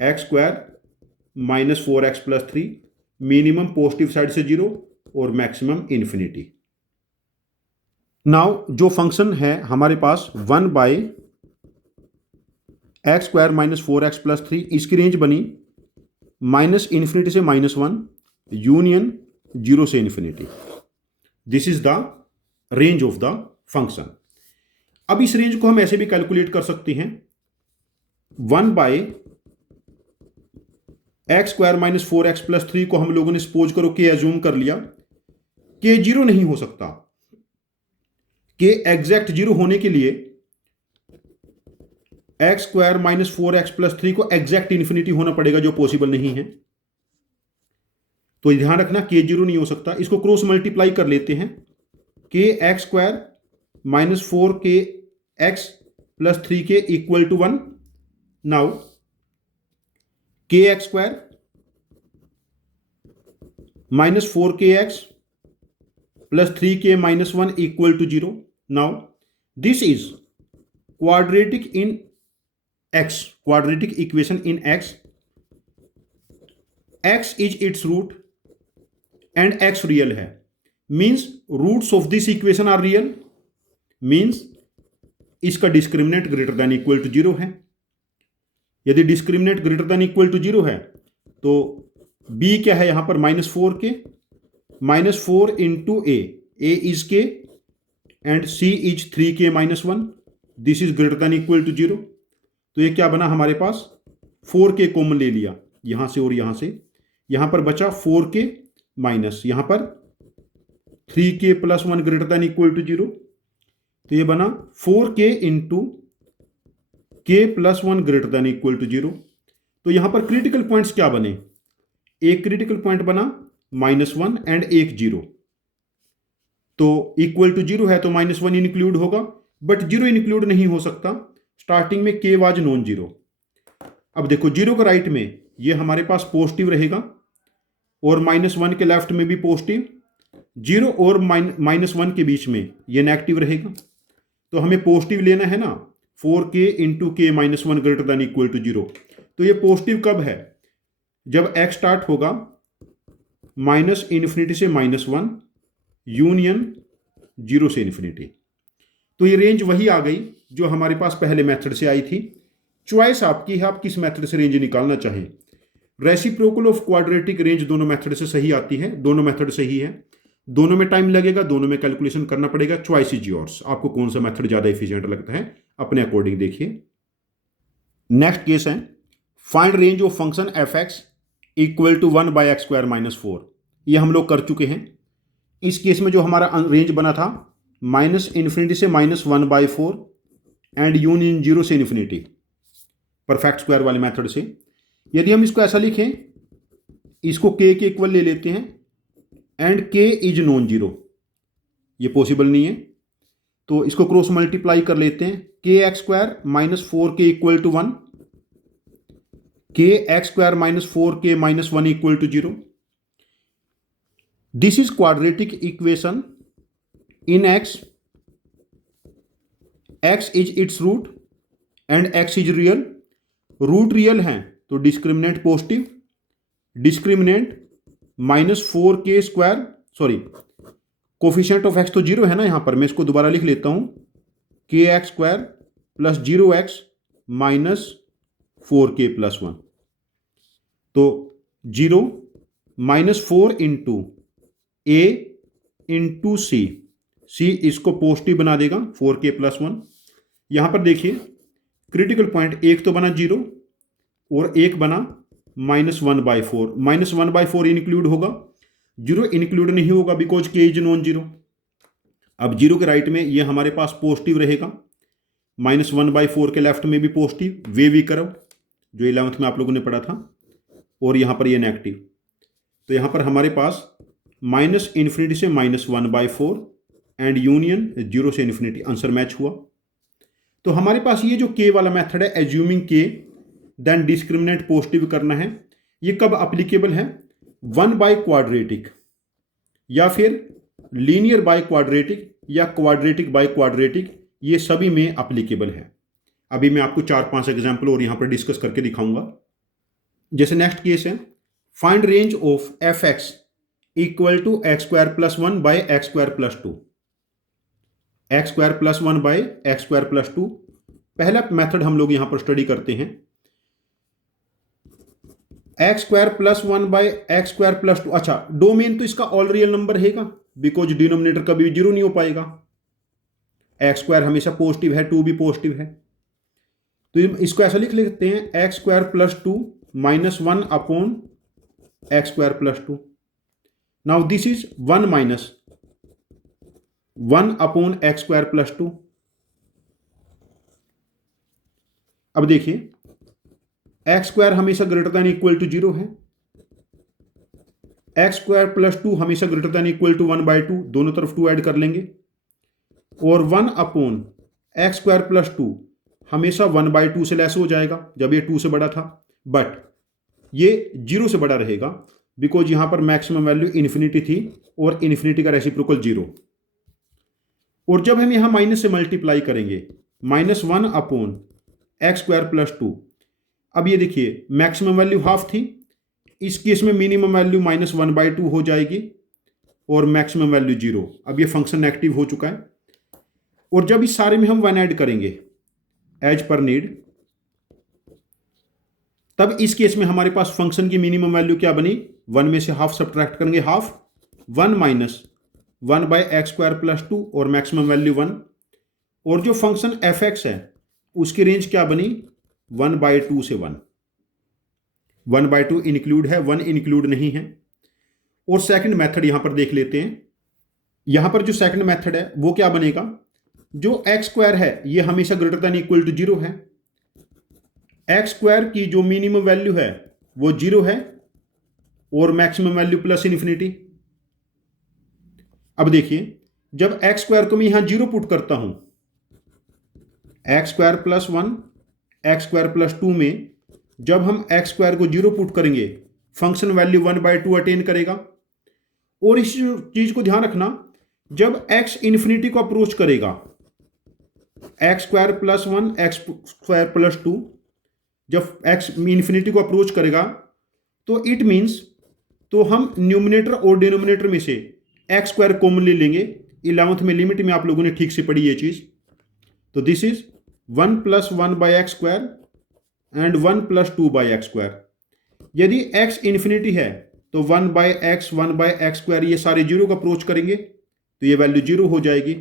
X square minus 4x plus 3, minimum positive side से 0 और मैक्सिमम इन्फिनिटी। नाउ जो फंक्शन है हमारे पास 1 by x square minus 4x plus 3, इसकी रेंज बनी माइनस इन्फिनिटी से -1 यूनियन 0 से infinity. This is the range of the function. अब इस रेंज को हम ऐसे भी कैलकुलेट कर सकते हैं, 1 by x square minus 4x plus 3 को हम लोगों ने सपोज करो कि एज्यूम कर लिया कि 0 नहीं हो सकता, कि एग्जैक्ट 0 होने के लिए x square minus 4x plus 3 को एग्जैक्ट इन्फिनिटी होना पड़ेगा, जो पॉसिबल नहीं है। तो ध्यान रखना के जीरो नहीं हो सकता। इसको क्रॉस मल्टीप्लाई कर लेते हैं, k x square minus 4 k x plus 3 k equal to 1। Now k x square minus 4 k x plus 3 k minus 1 equal to 0। Now this is quadratic in x, quadratic equation in x is its root and x real है, means roots of this equation are real, means इसका discriminant greater than equal to 0 है। यदि discriminant greater than equal to 0 है तो b क्या है यहां पर, -4k, -4 into a is k and c is 3k minus 1, this is greater than equal to 0। तो ये क्या बना हमारे पास, 4k कॉमन ले लिया यहां से और यहां से, यहां पर बचा 4k माइनस यहां पर 3k plus 1 greater than equal to 0। तो ये बना 4k into k plus 1 greater than equal to 0। तो यहां पर क्रिटिकल पॉइंट्स क्या बने, एक क्रिटिकल पॉइंट बना -1 एंड एक 0। तो इक्वल टू 0 है तो -1 इंक्लूड होगा, बट 0 इंक्लूड नहीं हो सकता, स्टार्टिंग में k वाज नॉन जीरो। अब देखो 0 का राइट में ये हमारे पास पॉजिटिव रहेगा और -1 के लेफ्ट में भी पॉजिटिव, 0 और -1 के बीच में ये नेगेटिव रहेगा। तो हमें पॉजिटिव लेना है ना, 4k into k minus 1 greater than equal to 0। तो ये पॉजिटिव कब है, जब x स्टार्ट होगा -∞ से -1 यूनियन 0 से इन्फिनिटी। तो ये रेंज वही आ गई जो हमारे पास पहले मेथड से आई थी। चॉइस आपकी है, आप किस मेथड से रेंज निकालना चाहें। रेसिप्रोकल ऑफ क्वाड्रेटिक रेंज दोनों मेथड से सही आती है, दोनों मेथड सही है, दोनों में टाइम लगेगा, दोनों में कैलकुलेशन करना पड़ेगा। चॉइस इज योर्स, आपको कौन सा मेथड ज्यादा एफिशिएंट लगता है अपने अकॉर्डिंग देखिए। नेक्स्ट केस है, find range of function f x equal to 1 by x square minus 4। ये हम लोग कर चुके हैं। इस केस में जो हमारा रेंज बना था -∞ से -1/4 एंड यूनियन 0 से इन्फिनिटी, परफेक्ट स्क्वायर वाले मेथड से। यदि हम इसको ऐसा लिखें, इसको k के इक्वल ले लेते हैं and k is non zero, ये पॉसिबल नहीं है, तो इसको क्रॉस मल्टीप्लाई कर लेते हैं। K x square minus 4k equal to 1, k x square minus 4k minus 1 equal to 0। This is quadratic equation in x, x is its root and x is real. Root real है तो discriminant positive, discriminant -4k square, sorry coefficient of x तो 0 है ना यहां पर, मैं इसको दोबारा लिख लेता हूं, के x square plus 0x minus 4k plus 1। तो 0 -4 इंटू a इंटू सी इसको पॉजिटिव बना देगा 4k प्लस 1। यहां पर देखिए क्रिटिकल पॉइंट, एक तो बना 0 और एक बना -1/4। -1/4 इंक्लूड होगा, 0 इंक्लूड नहीं होगा because k is non zero. अब 0 के राइट में ये हमारे पास पॉजिटिव रहेगा, -1/4 के लेफ्ट में भी पॉजिटिव, वे भी करो जो 11th में आप लोगों ने पढ़ा था, और यहां पर ये नेगेटिव। तो यहां पर हमारे पास -∞ से -1/4 एंड यूनियन 0 से इन्फिनिटी, आंसर मैच हुआ। तो हमारे पास ये जो k वाला मेथड है, assuming k then discriminant positive करना है, ये कब अप्लीकेबल है, 1 बाय क्वाड्रेटिक या फिर लीनियर बाय क्वाड्रेटिक या क्वाड्रेटिक बाय क्वाड्रेटिक, ये सभी में अप्लीकेबल है। अभी मैं आपको 4-5 एग्जाम्पल और यहां पर डिस्कस करके दिखाऊंगा। जैसे नेक्स्ट केस है, find range of f x equal to x square plus 1 by x square plus 2। X square plus 1 by x square plus 2, पहला मेथड हम लोग यहां पर स्टडी करते हैं। X square plus 1 by x square plus 2, अच्छा domain तो इसका ऑल रियल नंबर रहेगा बिकॉज डिनोमिनेटर कभी 0 नहीं हो पाएगा। एक्स स्क्वायर हमेशा पॉजिटिव है, 2 भी पॉजिटिव है, तो इसको ऐसा लिख लेते हैं, x square plus 2 minus 1 upon x square plus 2। Now this is 1 minus 1 upon x square plus 2। अब देखिए एक्स स्क्वायर हमेशा ग्रेटर दैन इक्वल टू 0 है, एक्स स्क्वायर प्लस 2 हमेशा ग्रेटर दैन इक्वल टू 1/2, दोनों तरफ 2 ऐड कर लेंगे, और 1 एक्स स्क्वायर प्लस 2 हमेशा 1/2 से लेस हो जाएगा जब ये 2 से बड़ा था, बट ये 0 से बड़ा रहेगा बिकॉज यहां पर मैक्सिमम वैल्यू इन्फिनिटी थी और इन्फिनिटी का रेसिप्रोकल 0। और जब हम यहां माइनस से मल्टीप्लाई करेंगे, -1 एक्स स्क्वायर प्लस 2, अब ये देखिए मैक्सिमम वैल्यू हाफ थी, इस केस में मिनिमम वैल्यू -1/2 हो जाएगी और मैक्सिमम वैल्यू 0। अब ये फंक्शन नेगेटिव हो चुका है। और जब इस सारे में हम 1 ऐड करेंगे एज पर नीड, तब इस केस में हमारे पास फंक्शन की मिनिमम वैल्यू क्या बनी, 1 में से हाफ सब्ट्रैक्ट करेंगे, हाफ 1 - 1/x स्क्वायर प्लस 2 और मैक्सिमम वैल्यू 1। और जो फंक्शन एफ एक्स है उसकी रेंज क्या बनी, 1/2 से 1। 1/2 इंक्लूड है, 1 इंक्लूड नहीं है। और सेकंड मेथड यहां पर देख लेते हैं। यहां पर जो सेकंड मेथड है वो क्या बनेगा, जो एक्स स्क्वायर है ये हमेशा ग्रेटर दैन इक्वल टू 0 है, एक्स स्क्वायर की जो मिनिमम वैल्यू है वो 0 है और मैक्सिमम वैल्यू प्लस इन्फिनिटी। अब देखिए जब एक्स स्क्वायर को मैं यहां 0 पुट करता हूं, x square plus 1 x square plus 2 में जब हम एक्स स्क्वायर को 0 पुट करेंगे फंक्शन वैल्यू 1/2 अटेन करेगा। और इस चीज को ध्यान रखना, जब एक्स इन्फिनिटी को अप्रोच करेगा, x square plus 1 x square plus 2 जब एक्स इन्फिनिटी को अप्रोच करेगा तो इट मीन्स, तो हम न्यूमिनेटर और डिनोमिनेटर में से एक्स स्क्वायर कॉमनली लेंगे। 11th में लिमिट में आप लोगों ने ठीक से पढ़ी ये चीज। तो this is 1 + 1/x square and 1 + 2/x square. यदि x इन्फिनिटी है तो 1/x स्क्वायर ये सारे 0 को अप्रोच करेंगे तो ये वैल्यू 0 हो जाएगी।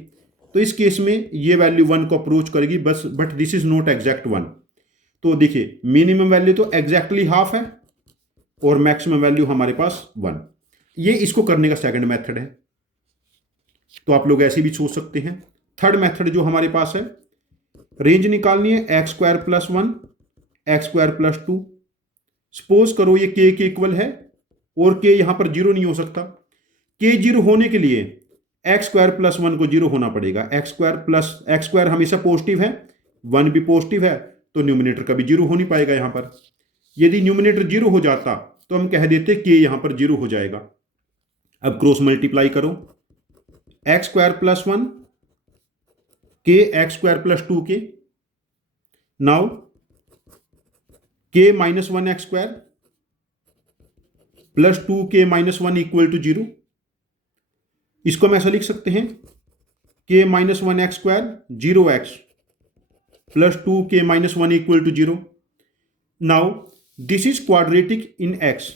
तो इस केस में ये वैल्यू 1 को अप्रोच करेगी बस, but this is not exact 1। तो देखिए मिनिमम वैल्यू तो एग्जैक्टली हाफ है और मैक्सिमम वैल्यू हमारे पास 1। ये इसको करने का सेकंड मेथड है। तो आप लोग ऐसे भी सोच सकते हैं। थर्ड मेथड जो हमारे पास है, रेंज निकालनी है x square plus 1 x square plus 2। Suppose करो ये के इक्वल है और के यहां पर 0 नहीं हो सकता। के 0 होने के लिए एक्स स्क्वायर प्लस 1 को 0 होना पड़ेगा। एक्स स्क्वायर हमेशा पॉजिटिव है, 1 भी पॉजिटिव है, तो न्यूमिनेटर कभी 0 हो नहीं पाएगा यहां पर। यदि न्यूमिनेटर 0 हो जाता तो हम कह देते के यहां पर 0 हो जाएगा। अब क्रॉस मल्टीप्लाई करो, x square plus 1 k x square plus 2 के, नाउ के -1 x square plus 2 k -1 equal to 0। इसको हम ऐसा लिख सकते हैं, के -1 x square 0x plus 2 k -1 equal to 0। Now this is quadratic in x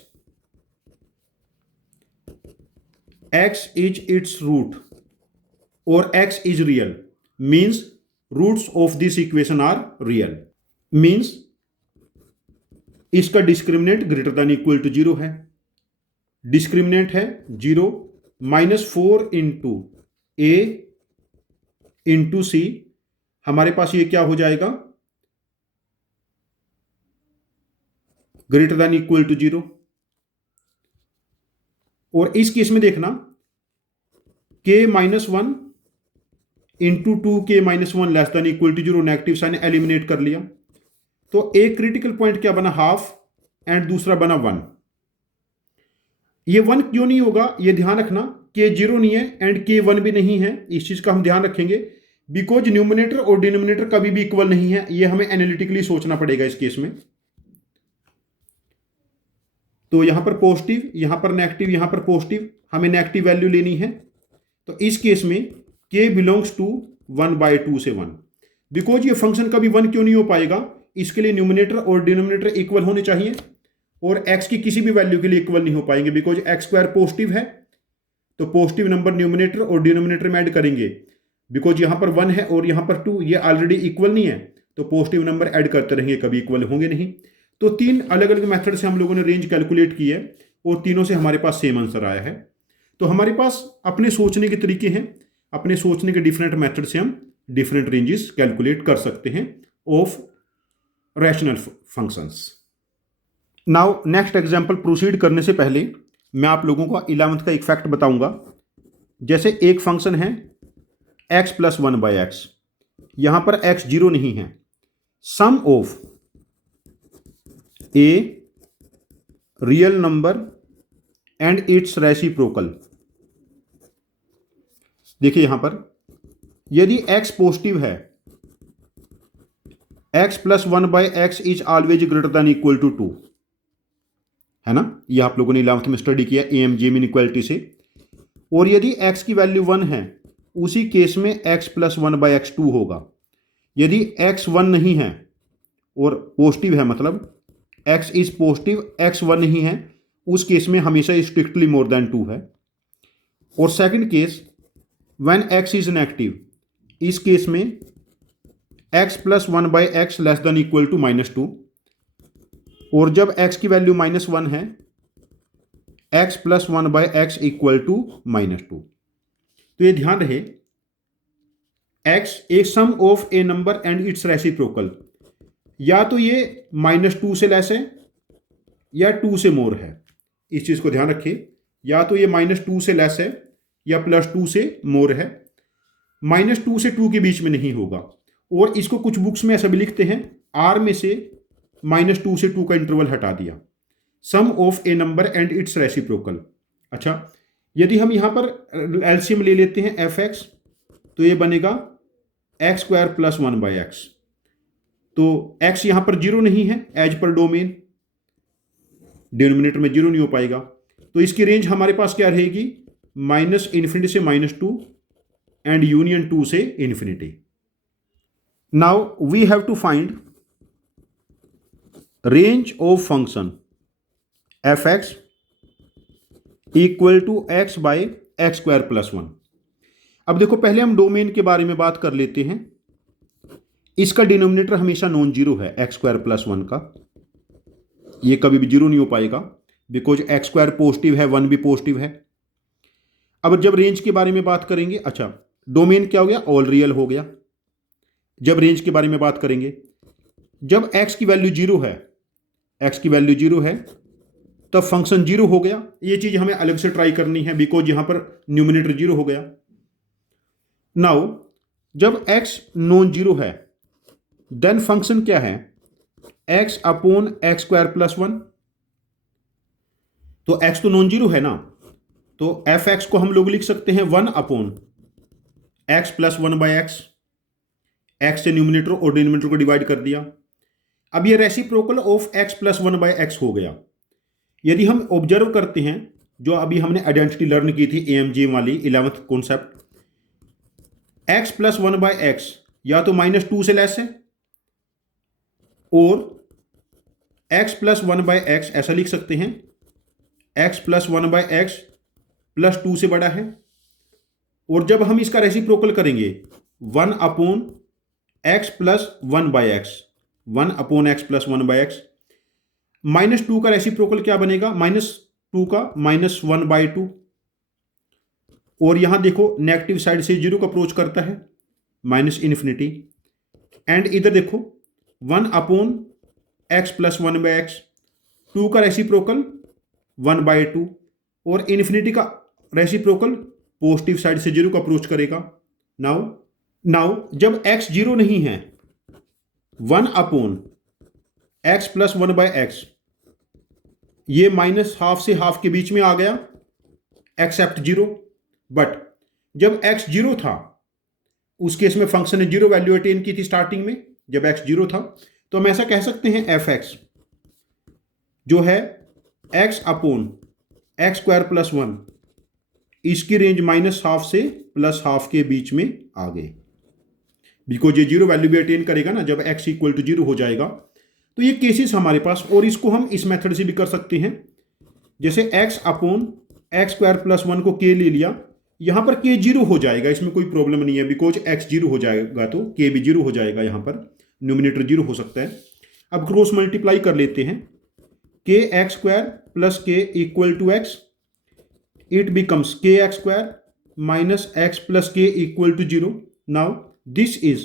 is its root और x is real, means roots of this equation are real, means इसका discriminant greater than equal to 0 है। Discriminant है 0, -4 into a into c, हमारे पास ये क्या हो जाएगा, greater than equal to 0। और इस केस में देखना k -1 into 2k -1 less than equal to 0, negative sign eliminate कर लिया। तो एक क्रिटिकल पॉइंट क्या बना, हाफ, एंड दूसरा बना 1। ये 1 क्यों नहीं होगा, ये ध्यान रखना, k 0 नहीं है एंड k 1 भी नहीं है। इस चीज का हम ध्यान रखेंगे बिकॉज न्यूमिनेटर और डिनोमिनेटर कभी भी इक्वल नहीं है। ये हमें एनालिटिकली सोचना पड़ेगा इस केस में। तो यहां पर पॉजिटिव, यहां पर नेगेटिव, यहां पर पॉजिटिव, हमें नेगेटिव वैल्यू लेनी है। तो इस केस में k बिलोंग्स टू 1/2 से 1। बिकॉज ये फंक्शन कभी 1 क्यों नहीं हो पाएगा, इसके लिए न्यूमिनेटर और डिनोमिनेटर इक्वल होने चाहिए और x की किसी भी वैल्यू के लिए इक्वल नहीं हो पाएंगे बिकॉज एक्स स्क्वायर पॉजिटिव है। तो पॉजिटिव नंबर न्यूमिनेटर और डिनोमिनेटर में ऐड करेंगे, बिकॉज यहां पर 1 है और यहां पर 2, ये ऑलरेडी इक्वल नहीं है, तो पॉजिटिव नंबर ऐड करते रहेंगे, कभी इक्वल होंगे नहीं। तो 3 अलग अलग मेथड से हम लोगों ने रेंज कैलकुलेट की है और तीनों से हमारे पास सेम आंसर आया है। तो हमारे पास अपने सोचने के तरीके हैं, अपने सोचने के डिफरेंट मेथड से हम डिफरेंट रेंजेस कैलकुलेट कर सकते हैं of rational functions. Now next example proceed करने से पहले मैं आप लोगों को 11th का एक फैक्ट बताऊंगा। जैसे एक फंक्शन है x प्लस 1/x, यहां पर x जीरो नहीं है। Sum of a real number and its reciprocal. देखिए यहां पर यदि x पॉजिटिव है, x plus 1/x is always greater than equal to 2, है ना। ये आप लोगों ने 11th में स्टडी किया AMGM इनइक्वालिटी से। और यदि x की वैल्यू 1 है, उसी केस में x प्लस 1/x 2 होगा। यदि x 1 नहीं है और पॉजिटिव है, मतलब x इज पॉजिटिव, x 1 नहीं है, उस केस में हमेशा स्ट्रिक्टली मोर देन 2 है। और second case when x is negative, इस केस में x plus 1/x less than equal to -2। और जब x की वैल्यू -1 है, x plus 1/x equal to -2। तो ये ध्यान रहे, x a sum of a number and its reciprocal. या तो ये -2 से लेस है या 2 से मोर है। इस चीज को ध्यान रखिए, या तो ये -2 से लेस है या +2 से मोर है। -2 से 2 के बीच में नहीं होगा। और इसको कुछ बुक्स में ऐसा भी लिखते हैं, R में से -2 से 2 का इंटरवल हटा दिया। Sum of a number and its reciprocal. अच्छा, यदि हम यहां पर एलसीएम ले लेते हैं fx, तो ये बनेगा x² प्लस 1/x। तो x यहां पर जीरो नहीं है एज पर डोमेन, डिनोमिनेटर में जीरो नहीं हो पाएगा। तो इसकी रेंज हमारे पास क्या रहेगी, -∞ से -2 एंड यूनियन 2 से infinity. Now we have to find range of function fx equal to x by x² plus 1। अब देखो, पहले हम डोमेन के बारे में बात कर लेते हैं। इसका डिनोमिनेटर हमेशा नॉन जीरो है x² प्लस 1 का, ये कभी भी जीरो नहीं हो पाएगा बिकॉज x² पॉजिटिव है, 1 भी पॉजिटिव है। अब जब रेंज के बारे में बात करेंगे, अच्छा डोमेन क्या हो गया, ऑल रियल हो गया। जब रेंज के बारे में बात करेंगे, जब x की वैल्यू जीरो है, x की वैल्यू जीरो है, तब फंक्शन जीरो हो गया। ये चीज हमें अलग से ट्राई करनी है बिकॉज यहां पर न्यूमिनेटर जीरो हो गया। नाउ जब x नॉन जीरो है, देन फंक्शन क्या है, x अपॉन x² प्लस 1। तो x तो नॉन जीरो है ना, तो fx को हम लोग लिख सकते हैं 1 upon x plus 1/x। x से न्यूमिनेटर और डिनोमिनेटर को डिवाइड कर दिया। अब ये reciprocal of x plus 1/x हो गया। यदि हम ऑब्जर्व करते हैं, जो अभी हमने आइडेंटिटी लर्न की थी AMGM वाली 11th concept, x plus 1/x या तो -2 से लेस है, और x प्लस 1/x ऐसा लिख सकते हैं, x प्लस 1/x प्लस 2 से बड़ा है। और जब हम इसका रेसिप्रोकल करेंगे 1 upon x plus 1/x, 1 upon x plus 1/x, -2 का रेसिप्रोकल क्या बनेगा, -2 का -1/2। और यहां देखो नेगेटिव साइड से जीरो का अप्रोच करता है, -∞। एंड इधर देखो 1 अपॉन x प्लस 1/x, 2 का रेसिप्रोकल 1/2, और इन्फिनिटी का रेसिप्रोकल पॉजिटिव साइड से जीरो का अप्रोच करेगा। नाउ जब x जीरो नहीं है, 1 अपॉन x प्लस 1/x, ये -½ से ½ के बीच में आ गया एक्सेप्ट जीरो। बट जब x जीरो था, उस केस में फंक्शन ने जीरो वैल्यू अटेन की थी स्टार्टिंग में, जब x जीरो था। तो हम ऐसा कह सकते हैं fx जो है x अपॉन x² प्लस 1, इसकी रेंज -½ से +½ के बीच में आ गई, बिकॉज ये जीरो वैल्यू भी अटेन करेगा ना जब x इक्वल टू जीरो हो जाएगा। तो ये केसेस हमारे पास, और इसको हम इस मेथड से भी कर सकते हैं, जैसे x अपॉन x² प्लस 1 को k ले लिया, यहां पर k जीरो हो जाएगा, इसमें कोई प्रॉब्लम नहीं है बिकॉज x जीरो हो जाएगा तो k भी जीरो हो जाएगा, यहां पर न्यूमिनेटर जीरो हो सकता है। अब क्रॉस मल्टीप्लाई कर लेते हैं, kx² plus k equal to x, it becomes kx² minus x plus k equal to 0। Now this is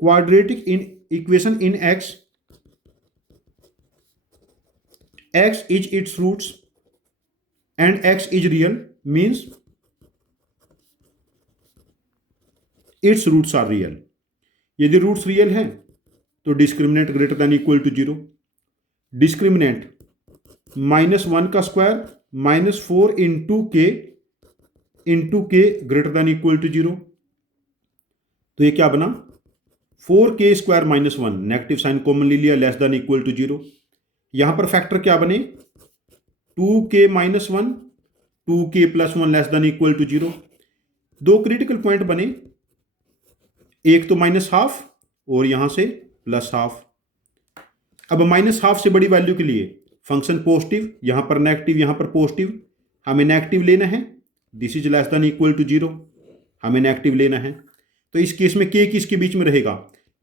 quadratic in equation in x x is its roots and x is real means its roots are real. यदि roots real हैं तो discriminant greater than equal to 0. Discriminant -1 का square -4 into k greater than equal to 0. तो ये क्या बना 4k square -1 negative sign common ले लिया लेस देन इक्वल टू 0. यहां पर फैक्टर क्या बने 2k -1 2k + 1 less than equal to 0. दो क्रिटिकल पॉइंट बने, एक तो -½ और यहां से +½ अब -½ से बड़ी वैल्यू के लिए फंक्शन पॉजिटिव, यहां पर नेगेटिव, यहां पर पॉजिटिव, हमें नेगेटिव लेना है. This is less than equal to 0, हमें नेगेटिव लेना है. तो इस केस में k किसके बीच में रहेगा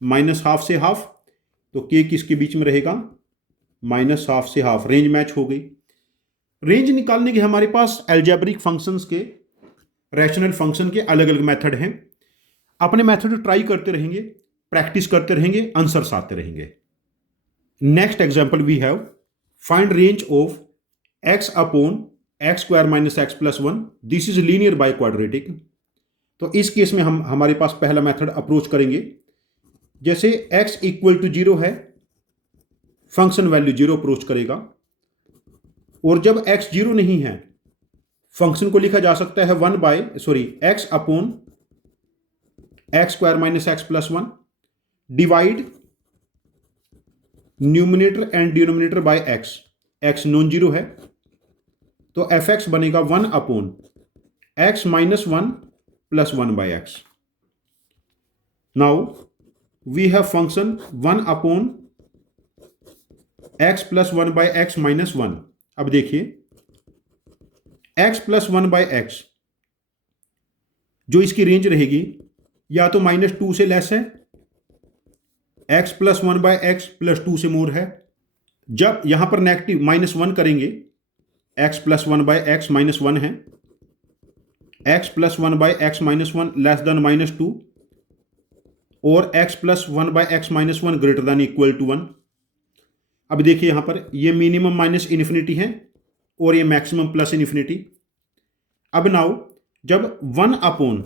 -½ से ½ तो k किसके बीच में रहेगा -½ से ½. रेंज मैच हो गई. रेंज निकालने के हमारे पास अलजेब्रिक फंक्शंस के, रैशनल फंक्शन के अलग अलग मेथड हैं. अपने मेथड ट्राई करते रहेंगे, प्रैक्टिस करते रहेंगे, आंसर्स आते रहेंगे. Next example we have find range of x upon x² - x + 1. This is linear by quadratic. तो इस केस में हमारे पास पहला मेथड अप्रोच करेंगे. जैसे x = 0 है, फंक्शन वैल्यू 0 अप्रोच करेगा. और जब x 0 नहीं है, फंक्शन को लिखा जा सकता है x upon x² - x + 1 divide numerator and denominator by x non zero है तो fx बनेगा 1 upon x - 1 + 1 by x. Now we have function 1 upon x + 1 by x - 1. अब देखिए x + 1 बाय x जो इसकी रेंज रहेगी या तो -2 से लेस है, x + 1 बाय x + 2 से मोर है. जब यहां पर नेगेटिव -1 करेंगे, x + 1 बाय x -1 है, x + 1 by x - 1 less than -2 और x + 1 by x - 1 greater than equal to 1. अब देखिए यहां पर ये मिनिमम -∞ है और ये मैक्सिमम +∞. अब नाउ जब 1 अपॉन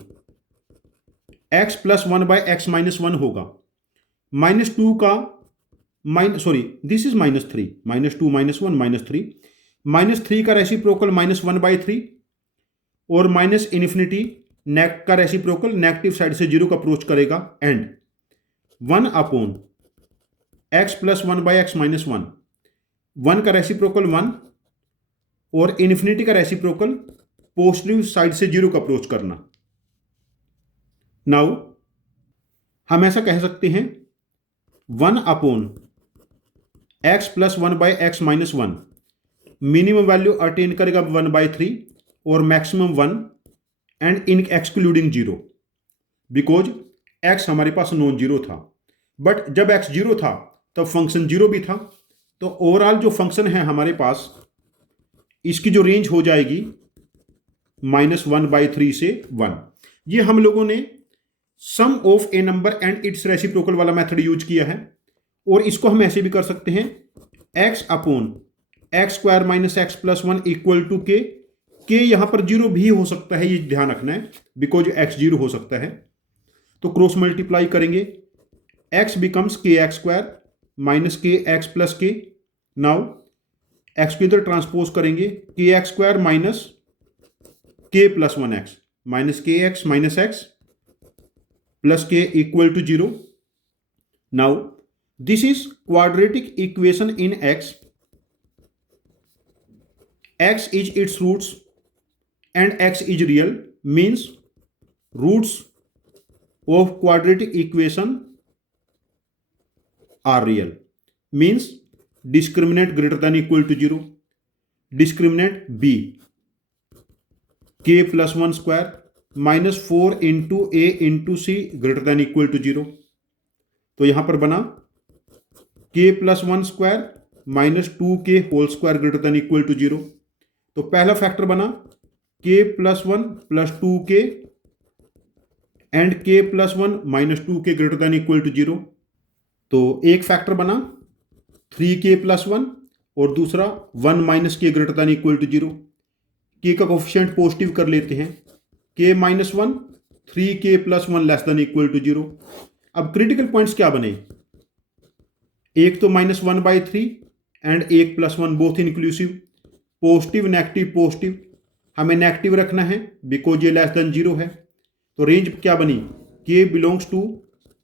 x + 1 बाय x - 1 होगा, -2 का दिस इज -3, -2 -1 -3 -3 का रेसिप्रोकल -1/3 और -∞ का रेसिप्रोकल नेगेटिव साइड से 0 का अप्रोच करेगा. And 1 upon x + 1 by x - 1 1 का रेसिप्रोकल 1 और इन्फिनिटी का रेसिप्रोकल पॉजिटिव साइड से 0 का अप्रोच करना. नाउ हम ऐसा कह सकते हैं 1 upon x + 1 by x - 1 minimum value attain करेगा 1/3 और maximum 1 and in excluding 0 because x हमारे पास नॉन जीरो था. बट जब x 0 था तब फंक्शन 0 भी था. तो ओवरऑल जो फंक्शन है हमारे पास, इसकी जो रेंज हो जाएगी -1/3 से 1. ये हम लोगों ने sum of a number and its reciprocal वाला मेथड यूज किया है. और इसको हम ऐसे भी कर सकते हैं x upon x² - x + 1 equal to k. यहां पर 0 भी हो सकता है, ये ध्यान रखना है, बिकॉज x 0 हो सकता है. तो क्रॉस मल्टीप्लाई करेंगे, x becomes kx² - kx + k. Now x को इधर ट्रांसपोज करेंगे, kx² - k + 1x -kx - x plus k equal to 0. Now this is quadratic equation in x. X is its roots and x is real means roots of quadratic equation are real means discriminant greater than equal to 0. Discriminant b k + 1 square -4 into a into c greater than equal to 0. तो यहां पर बना k + 1 square -2k whole square greater than equal to 0. तो पहला factor बना k + 1 + 2k and k + 1 -2k greater than equal to 0. तो एक factor बना 3k + 1 और दूसरा 1 माइनस के ग्रेटर दैन इक्वल टू 0। के का कोफिशिएंट पॉजिटिव कर लेते हैं, k minus 1, 3k plus 1 less than equal to 0। अब क्रिटिकल पॉइंट्स क्या बने, एक तो -1/3 एंड एक +1 both inclusive, positive negative positive, हमें नेगेटिव रखना है बिकॉज ये लेस देन 0 है। तो रेंज क्या बनी, k बिलोंग्स टू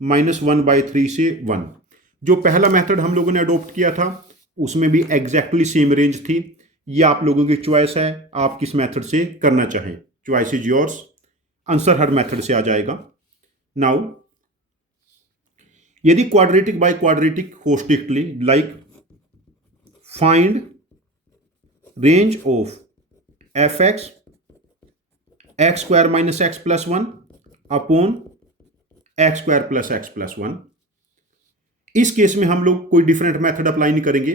-1/3 से 1। जो पहला मेथड हम लोगों ने अडोप्ट किया था उसमें भी एग्जैक्टली सेम रेंज थी। ये आप लोगों की चॉइस है, आप किस मेथड से करना चाहें, choice is yours. Answer her method से आ जाएगा। नाउ यदि क्वाड्रेटिक बाय क्वाड्रेटिक हो strictly, like find range of fx x² - x + 1 upon x² + x + 1। इस केस में हम लोग कोई डिफरेंट मेथड अप्लाई नहीं करेंगे,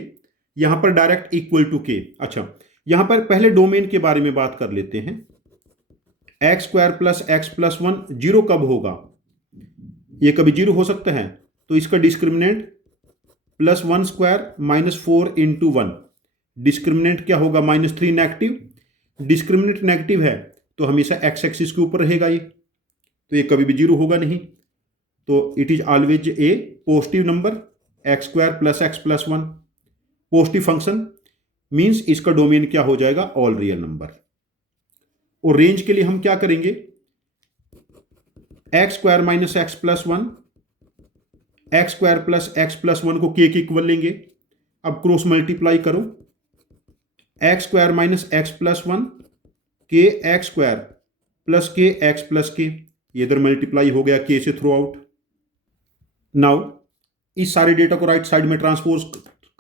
यहां पर डायरेक्ट इक्वल टू के। अच्छा, यहां पर पहले डोमेन के बारे में बात कर लेते हैं। x² + x + 1 0 कब होगा, ये कभी 0 हो सकता है, तो इसका डिस्क्रिमिनेंट +1² - 4 × 1, डिस्क्रिमिनेंट क्या होगा, -3 नेगेटिव। डिस्क्रिमिनेंट नेगेटिव है तो हमेशा x एक्सिस के ऊपर रहेगा ये, तो ये कभी भी 0 होगा नहीं। तो it is always a positive number, x² + x + 1 positive function means इसका डोमेन क्या हो जाएगा, ऑल रियल नंबर। और रेंज के लिए हम क्या करेंगे, x² - x + 1, x² + x + 1 को k के इक्वल लेंगे। अब क्रॉस मल्टीप्लाई करो, x² - x + 1 kx² + kx + k, ये इधर मल्टीप्लाई हो गया k से थ्रू आउट। नाउ इस सारे डेटा को राइट साइड में ट्रांसपोज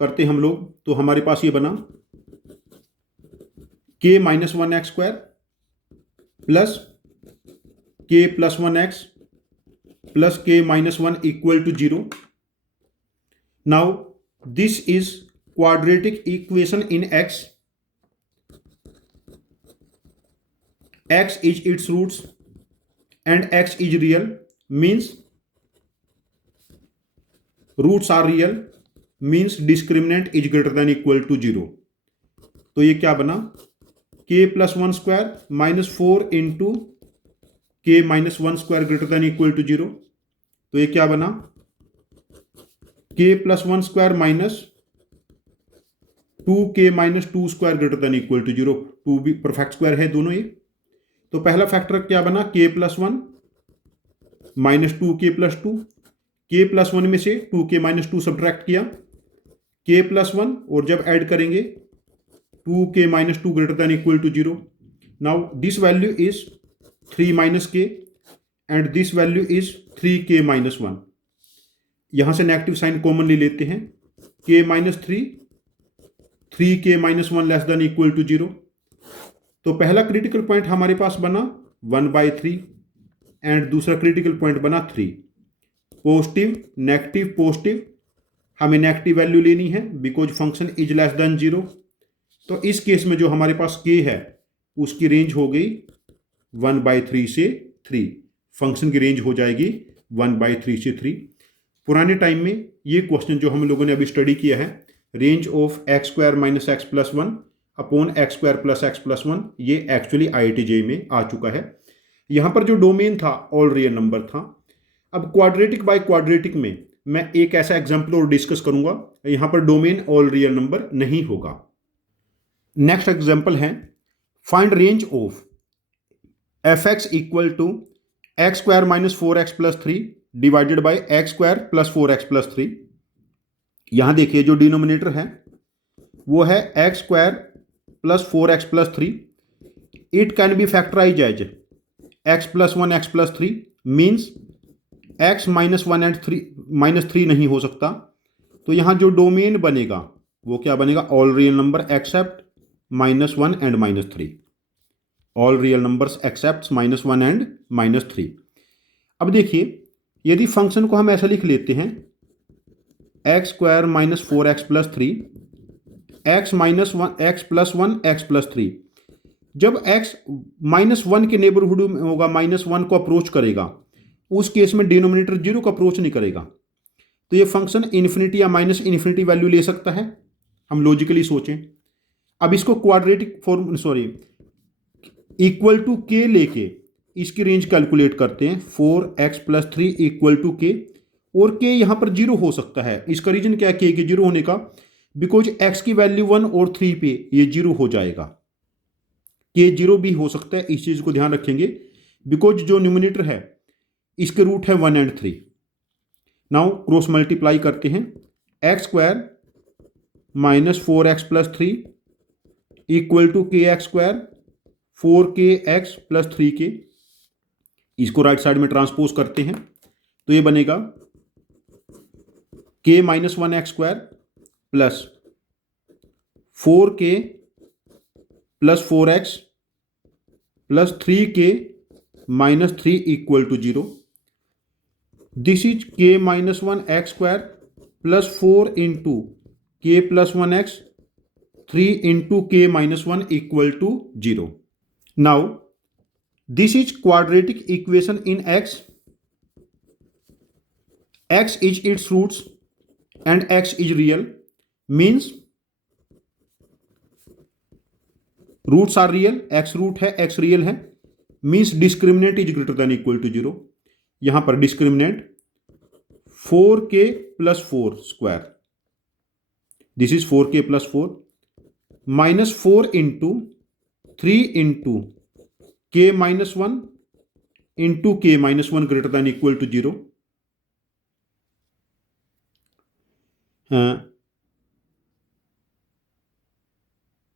करते हम लोग, तो हमारे पास ये बना k - 1x² plus k + 1x plus k - 1 equal to 0। Now this is quadratic equation in x is its roots and x is real, means roots are real, means discriminant is greater than equal to 0। तो ये क्या बना, k + 1² - 4 × k - 1² greater than equal to 0। तो ये क्या बना, k + 1² - 2k - 2² greater than equal to 0। 2 भी perfect square है दोनों ये। तो पहला फैक्टर क्या बना, k + 1 - 2k + 2, k + 1 में से 2k - 2 सब्ट्रैक्ट किया, k + 1 और जब ऐड करेंगे 2k - 2 greater than equal to 0। Now this value is 3 - k and this value is 3k - 1। यहां से नेगेटिव साइन कॉमन ले लेते हैं, k - 3, 3k - 1 less than equal to 0। तो पहला क्रिटिकल पॉइंट हमारे पास बना 1/3 एंड दूसरा क्रिटिकल पॉइंट बना 3। पॉजिटिव नेगेटिव पॉजिटिव, हमें नेगेटिव वैल्यू लेनी है because function is less then 0। तो इस केस में जो हमारे पास k है उसकी रेंज हो गई 1/3 से 3, फंक्शन की रेंज हो जाएगी 1/3 से 3। पुराने टाइम में ये क्वेश्चन जो हम लोगों ने अभी स्टडी किया है, range of x² - x + 1 upon x² + x + 1, ये एक्चुअली IIT में आ चुका है। यहां पर जो डोमेन था ऑल रियल नंबर था। अब क्वाड्रेटिक बाय क्वाड्रेटिक में मैं एक ऐसा एग्जांपल और डिस्कस करूंगा, यहां पर डोमेन ऑल रियल नंबर नहीं होगा। नेक्स्ट एग्जांपल है, find range of fx equal to x² - 4x + 3 divided by x² + 4x + 3। यहां देखिए जो डिनोमिनेटर है वो है x² + 4x + 3। It can be factorize as x + 1 x + 3 means x - 1 and 3 नहीं हो सकता। तो यहां जो डोमेन बनेगा वो क्या बनेगा, all real number accept -1 and -3, all real numbers accept -1 and -3। अब देखिए यदि फंक्शन को हम ऐसा लिख लेते हैं x² - 4x + 3 x - 1 x + 1 x + 3, जब x -1 के नेबरहुड में होगा, -1 को अप्रोच करेगा, उस केस में डिनोमिनेटर 0 को अप्रोच नहीं करेगा। तो ये फंक्शन इन्फिनिटी या -इन्फिनिटी वैल्यू ले सकता है। हम लॉजिकली सोचें। अब इसको क्वाड्रेटिक फॉर्म इक्वल टू के लेके इसकी रेंज कैलकुलेट करते हैं। 4x+3 इक्वल टू के, और के यहाँ पर 0 हो सकता है। इसका रीजन क्या है के के 0 होने का? बिकॉज x की वैल्यू 1 और 3 पे ये 0 हो जाएगा। के 0 भी हो सकता है, इस चीज को ध्यान रखेंगे। बिकॉज जो न्यूमिनेटर है इसके रूट है 1 और 3। नाउ क्रॉस मल्टीप्लाई करते हैं। x² minus 4x+3 equal to kx², 4kx+3k। इसको राइट साइड में ट्रांसपोज करते हैं तो ये बनेगा k-1x² plus 4k plus 4x plus 3k-3 equal to 0। This is k-1x² plus 4 into k plus 1x 3 into k-1 equal to 0। Now this is quadratic equation in x is its roots and x is real, means roots are real, x root है, x real है, means discriminant is greater than equal to 0। यहां पर discriminant 4k plus 4 square, this is 4k plus 4 minus 4 into 3 into k-1 into k-1 greater than equal to 0।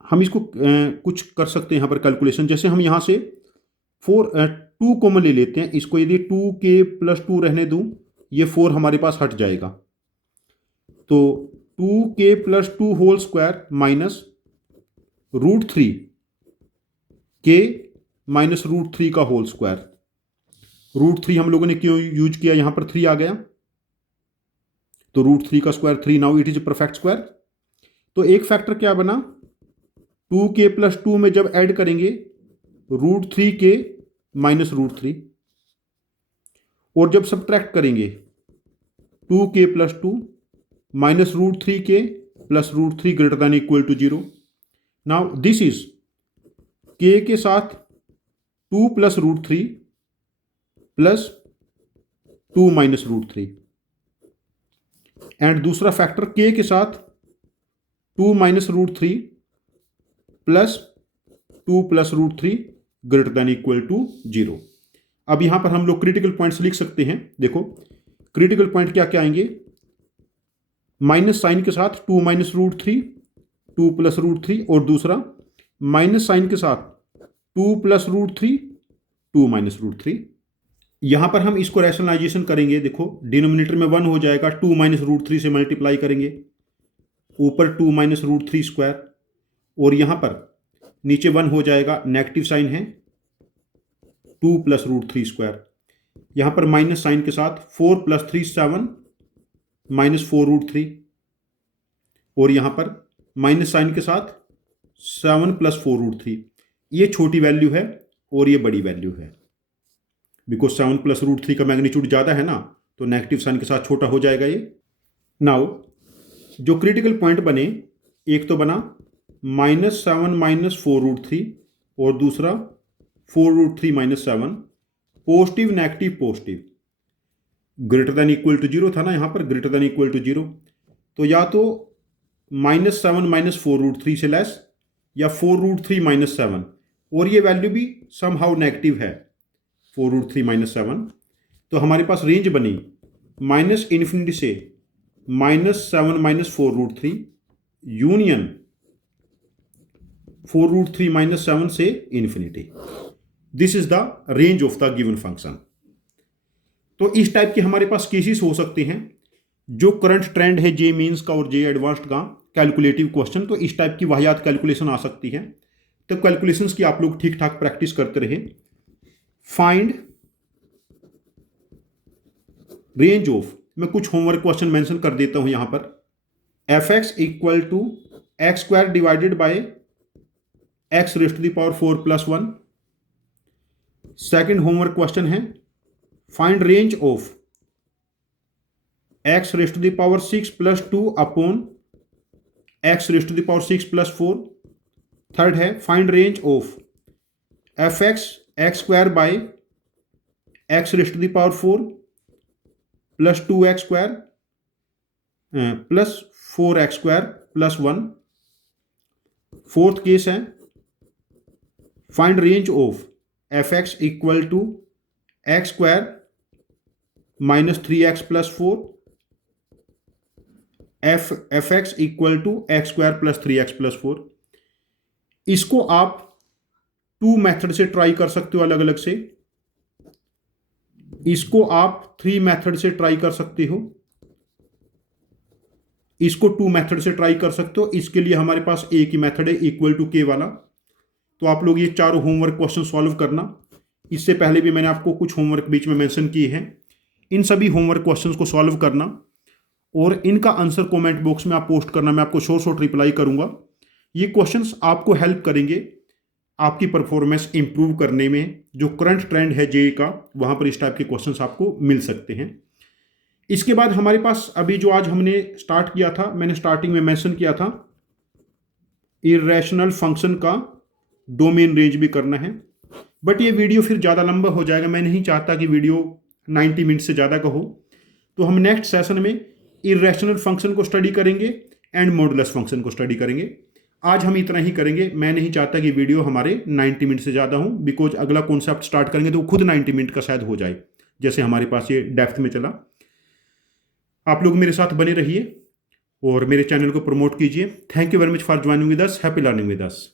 हम इसको कुछ कर सकते हैं यहां पर कैलकुलेशन। जैसे हम यहां से 2 कॉमन ले लेते हैं। इसको यदि 2k+2 रहने दूं, ये 4 हमारे पास हट जाएगा। तो 2k+2 whole square minus √3 k minus √3 का होल स्क्वायर। √3 हम लोगों ने क्यों यूज किया? यहां पर 3 आ गया तो √3 का square 3। Now it is a perfect square. तो एक फैक्टर क्या बना? 2k+2 में जब ऐड करेंगे √3k माइनस √3, और जब सब्ट्रैक्ट करेंगे 2k+2 minus √3k plus √3 greater than equal to 0। Now this is k के साथ 2 प्लस √3 प्लस 2 माइनस √3, एंड दूसरा फैक्टर k के साथ 2 minus √3 plus 2 plus √3 greater than equal to 0। अब यहां पर हम लोग क्रिटिकल पॉइंट्स लिख सकते हैं। देखो क्रिटिकल पॉइंट क्या क्या आएंगे? माइनस साइन के साथ 2 माइनस √3, 2 प्लस √3, और दूसरा माइनस साइन के साथ 2 प्लस √3, 2 माइनस √3। यहां पर हम इसको रैशनलाइजेशन करेंगे। देखो डिनोमिनेटर में 1 हो जाएगा, 2 माइनस √3 से मल्टीप्लाई करेंगे, ऊपर 2 माइनस √3 स्क्वायर, और यहां पर नीचे 1 हो जाएगा, नेगेटिव साइन है, 2 प्लस √3 स्क्वायर। यहां पर माइनस साइन के साथ 4 प्लस 3 7 माइनस 4 √3, और यहां पर माइनस साइन के साथ 7 प्लस 4 √3। ये छोटी वैल्यू है और ये बड़ी वैल्यू है, बिकॉज 7 प्लस √3 का मैग्नीट्यूड ज़्यादा है ना, तो नेगेटिव साइन के साथ छोटा हो जाएगा ये। नाउ जो क्रिटिकल पॉइंट बने, एक तो बना -7 माइनस 4 √3, और दूसरा 4 √3 minus 7, positive negative positive, greater than equal to 0 था ना यहाँ पर, ग्रेटर देन इक्वल टू 0। तो या तो -7 माइनस 4 √3 से लेस, या 4 √3 माइनस 7, और ये वैल्यू भी समहाउ नेगेटिव है, 4 √3 माइनस 7। तो हमारे पास रेंज बनी -∞ से -7 माइनस 4 √3 यूनियन 4 √3 माइनस 7 से infinity. This is the range of the given function. तो इस टाइप के हमारे पास केसेस हो सकते हैं। जो करंट ट्रेंड है जे मीन्स का और जे एडवांस्ड का, कैलकुलेटिव क्वेश्चन, तो इस टाइप की वाहियात कैलकुलेशन आ सकती है। तो कैलकुलेशंस की आप लोग ठीक ठाक प्रैक्टिस करते रहे। फाइंड रेंज ऑफ, मैं कुछ होमवर्क क्वेश्चन मेंशन कर देता हूं यहां पर। f(x) equal to x² divided by x raise to the power 4 plus 1। Second homework question है find range of x raise to the power 6 plus 2 upon x raise to the power 6 plus 4। Third है find range of f x square by x raise to the power 4 plus 2x square plus 4x square plus 1। Fourth case है find range of f x equal to x square minus 3x plus 4 f x equal to x square plus 3x plus 4। इसको आप 2 method से try कर सकते हो अलग अलग से, इसको आप 3 मेथड से ट्राई कर सकते हो, इसको 2 मेथड से ट्राई कर सकते हो। इसके लिए हमारे पास एक ही मेथड है इक्वल टू के वाला। तो आप लोग ये चारों होमवर्क क्वेश्चन सॉल्व करना। इससे पहले भी मैंने आपको कुछ होमवर्क बीच में मेंशन किए हैं। इन सभी होमवर्क क्वेश्चंस को सॉल्व करना और इनका आंसर कमेंट बॉक्स में आप पोस्ट करना। मैं आपको शॉर्ट रिप्लाई करूंगा। ये क्वेश्चंस आपको हेल्प करेंगे आपकी परफॉर्मेंस इंप्रूव करने में। जो करंट ट्रेंड है जेईई का, वहां पर इस टाइप के क्वेश्चंस आपको मिल सकते हैं। इसके बाद हमारे पास अभी जो आज हमने स्टार्ट किया था, मैंने स्टार्टिंग में मेंशन किया था, इरेशनल फंक्शन का डोमेन रेंज भी करना है। बट ये वीडियो फिर ज़्यादा लंबा हो जाएगा। मैं नहीं चाहता कि वीडियो 90 मिनट से ज़्यादा का हो। तो हम नेक्स्ट सेशन में इरेशनल फंक्शन को स्टडी करेंगे एंड मॉडुलस फंक्शन को स्टडी करेंगे। आज हम इतना ही करेंगे। मैं नहीं चाहता कि वीडियो हमारे 90 मिनट से ज़्यादा हो, बिकॉज अगला कॉन्सेप्ट स्टार्ट करेंगे तो खुद 90 मिनट का शायद हो जाए, जैसे हमारे पास ये डेप्थ में चला। आप लोग मेरे साथ बने रहिए और मेरे चैनल को प्रमोट कीजिए। Thank you very much for joining with us. Happy learning with us.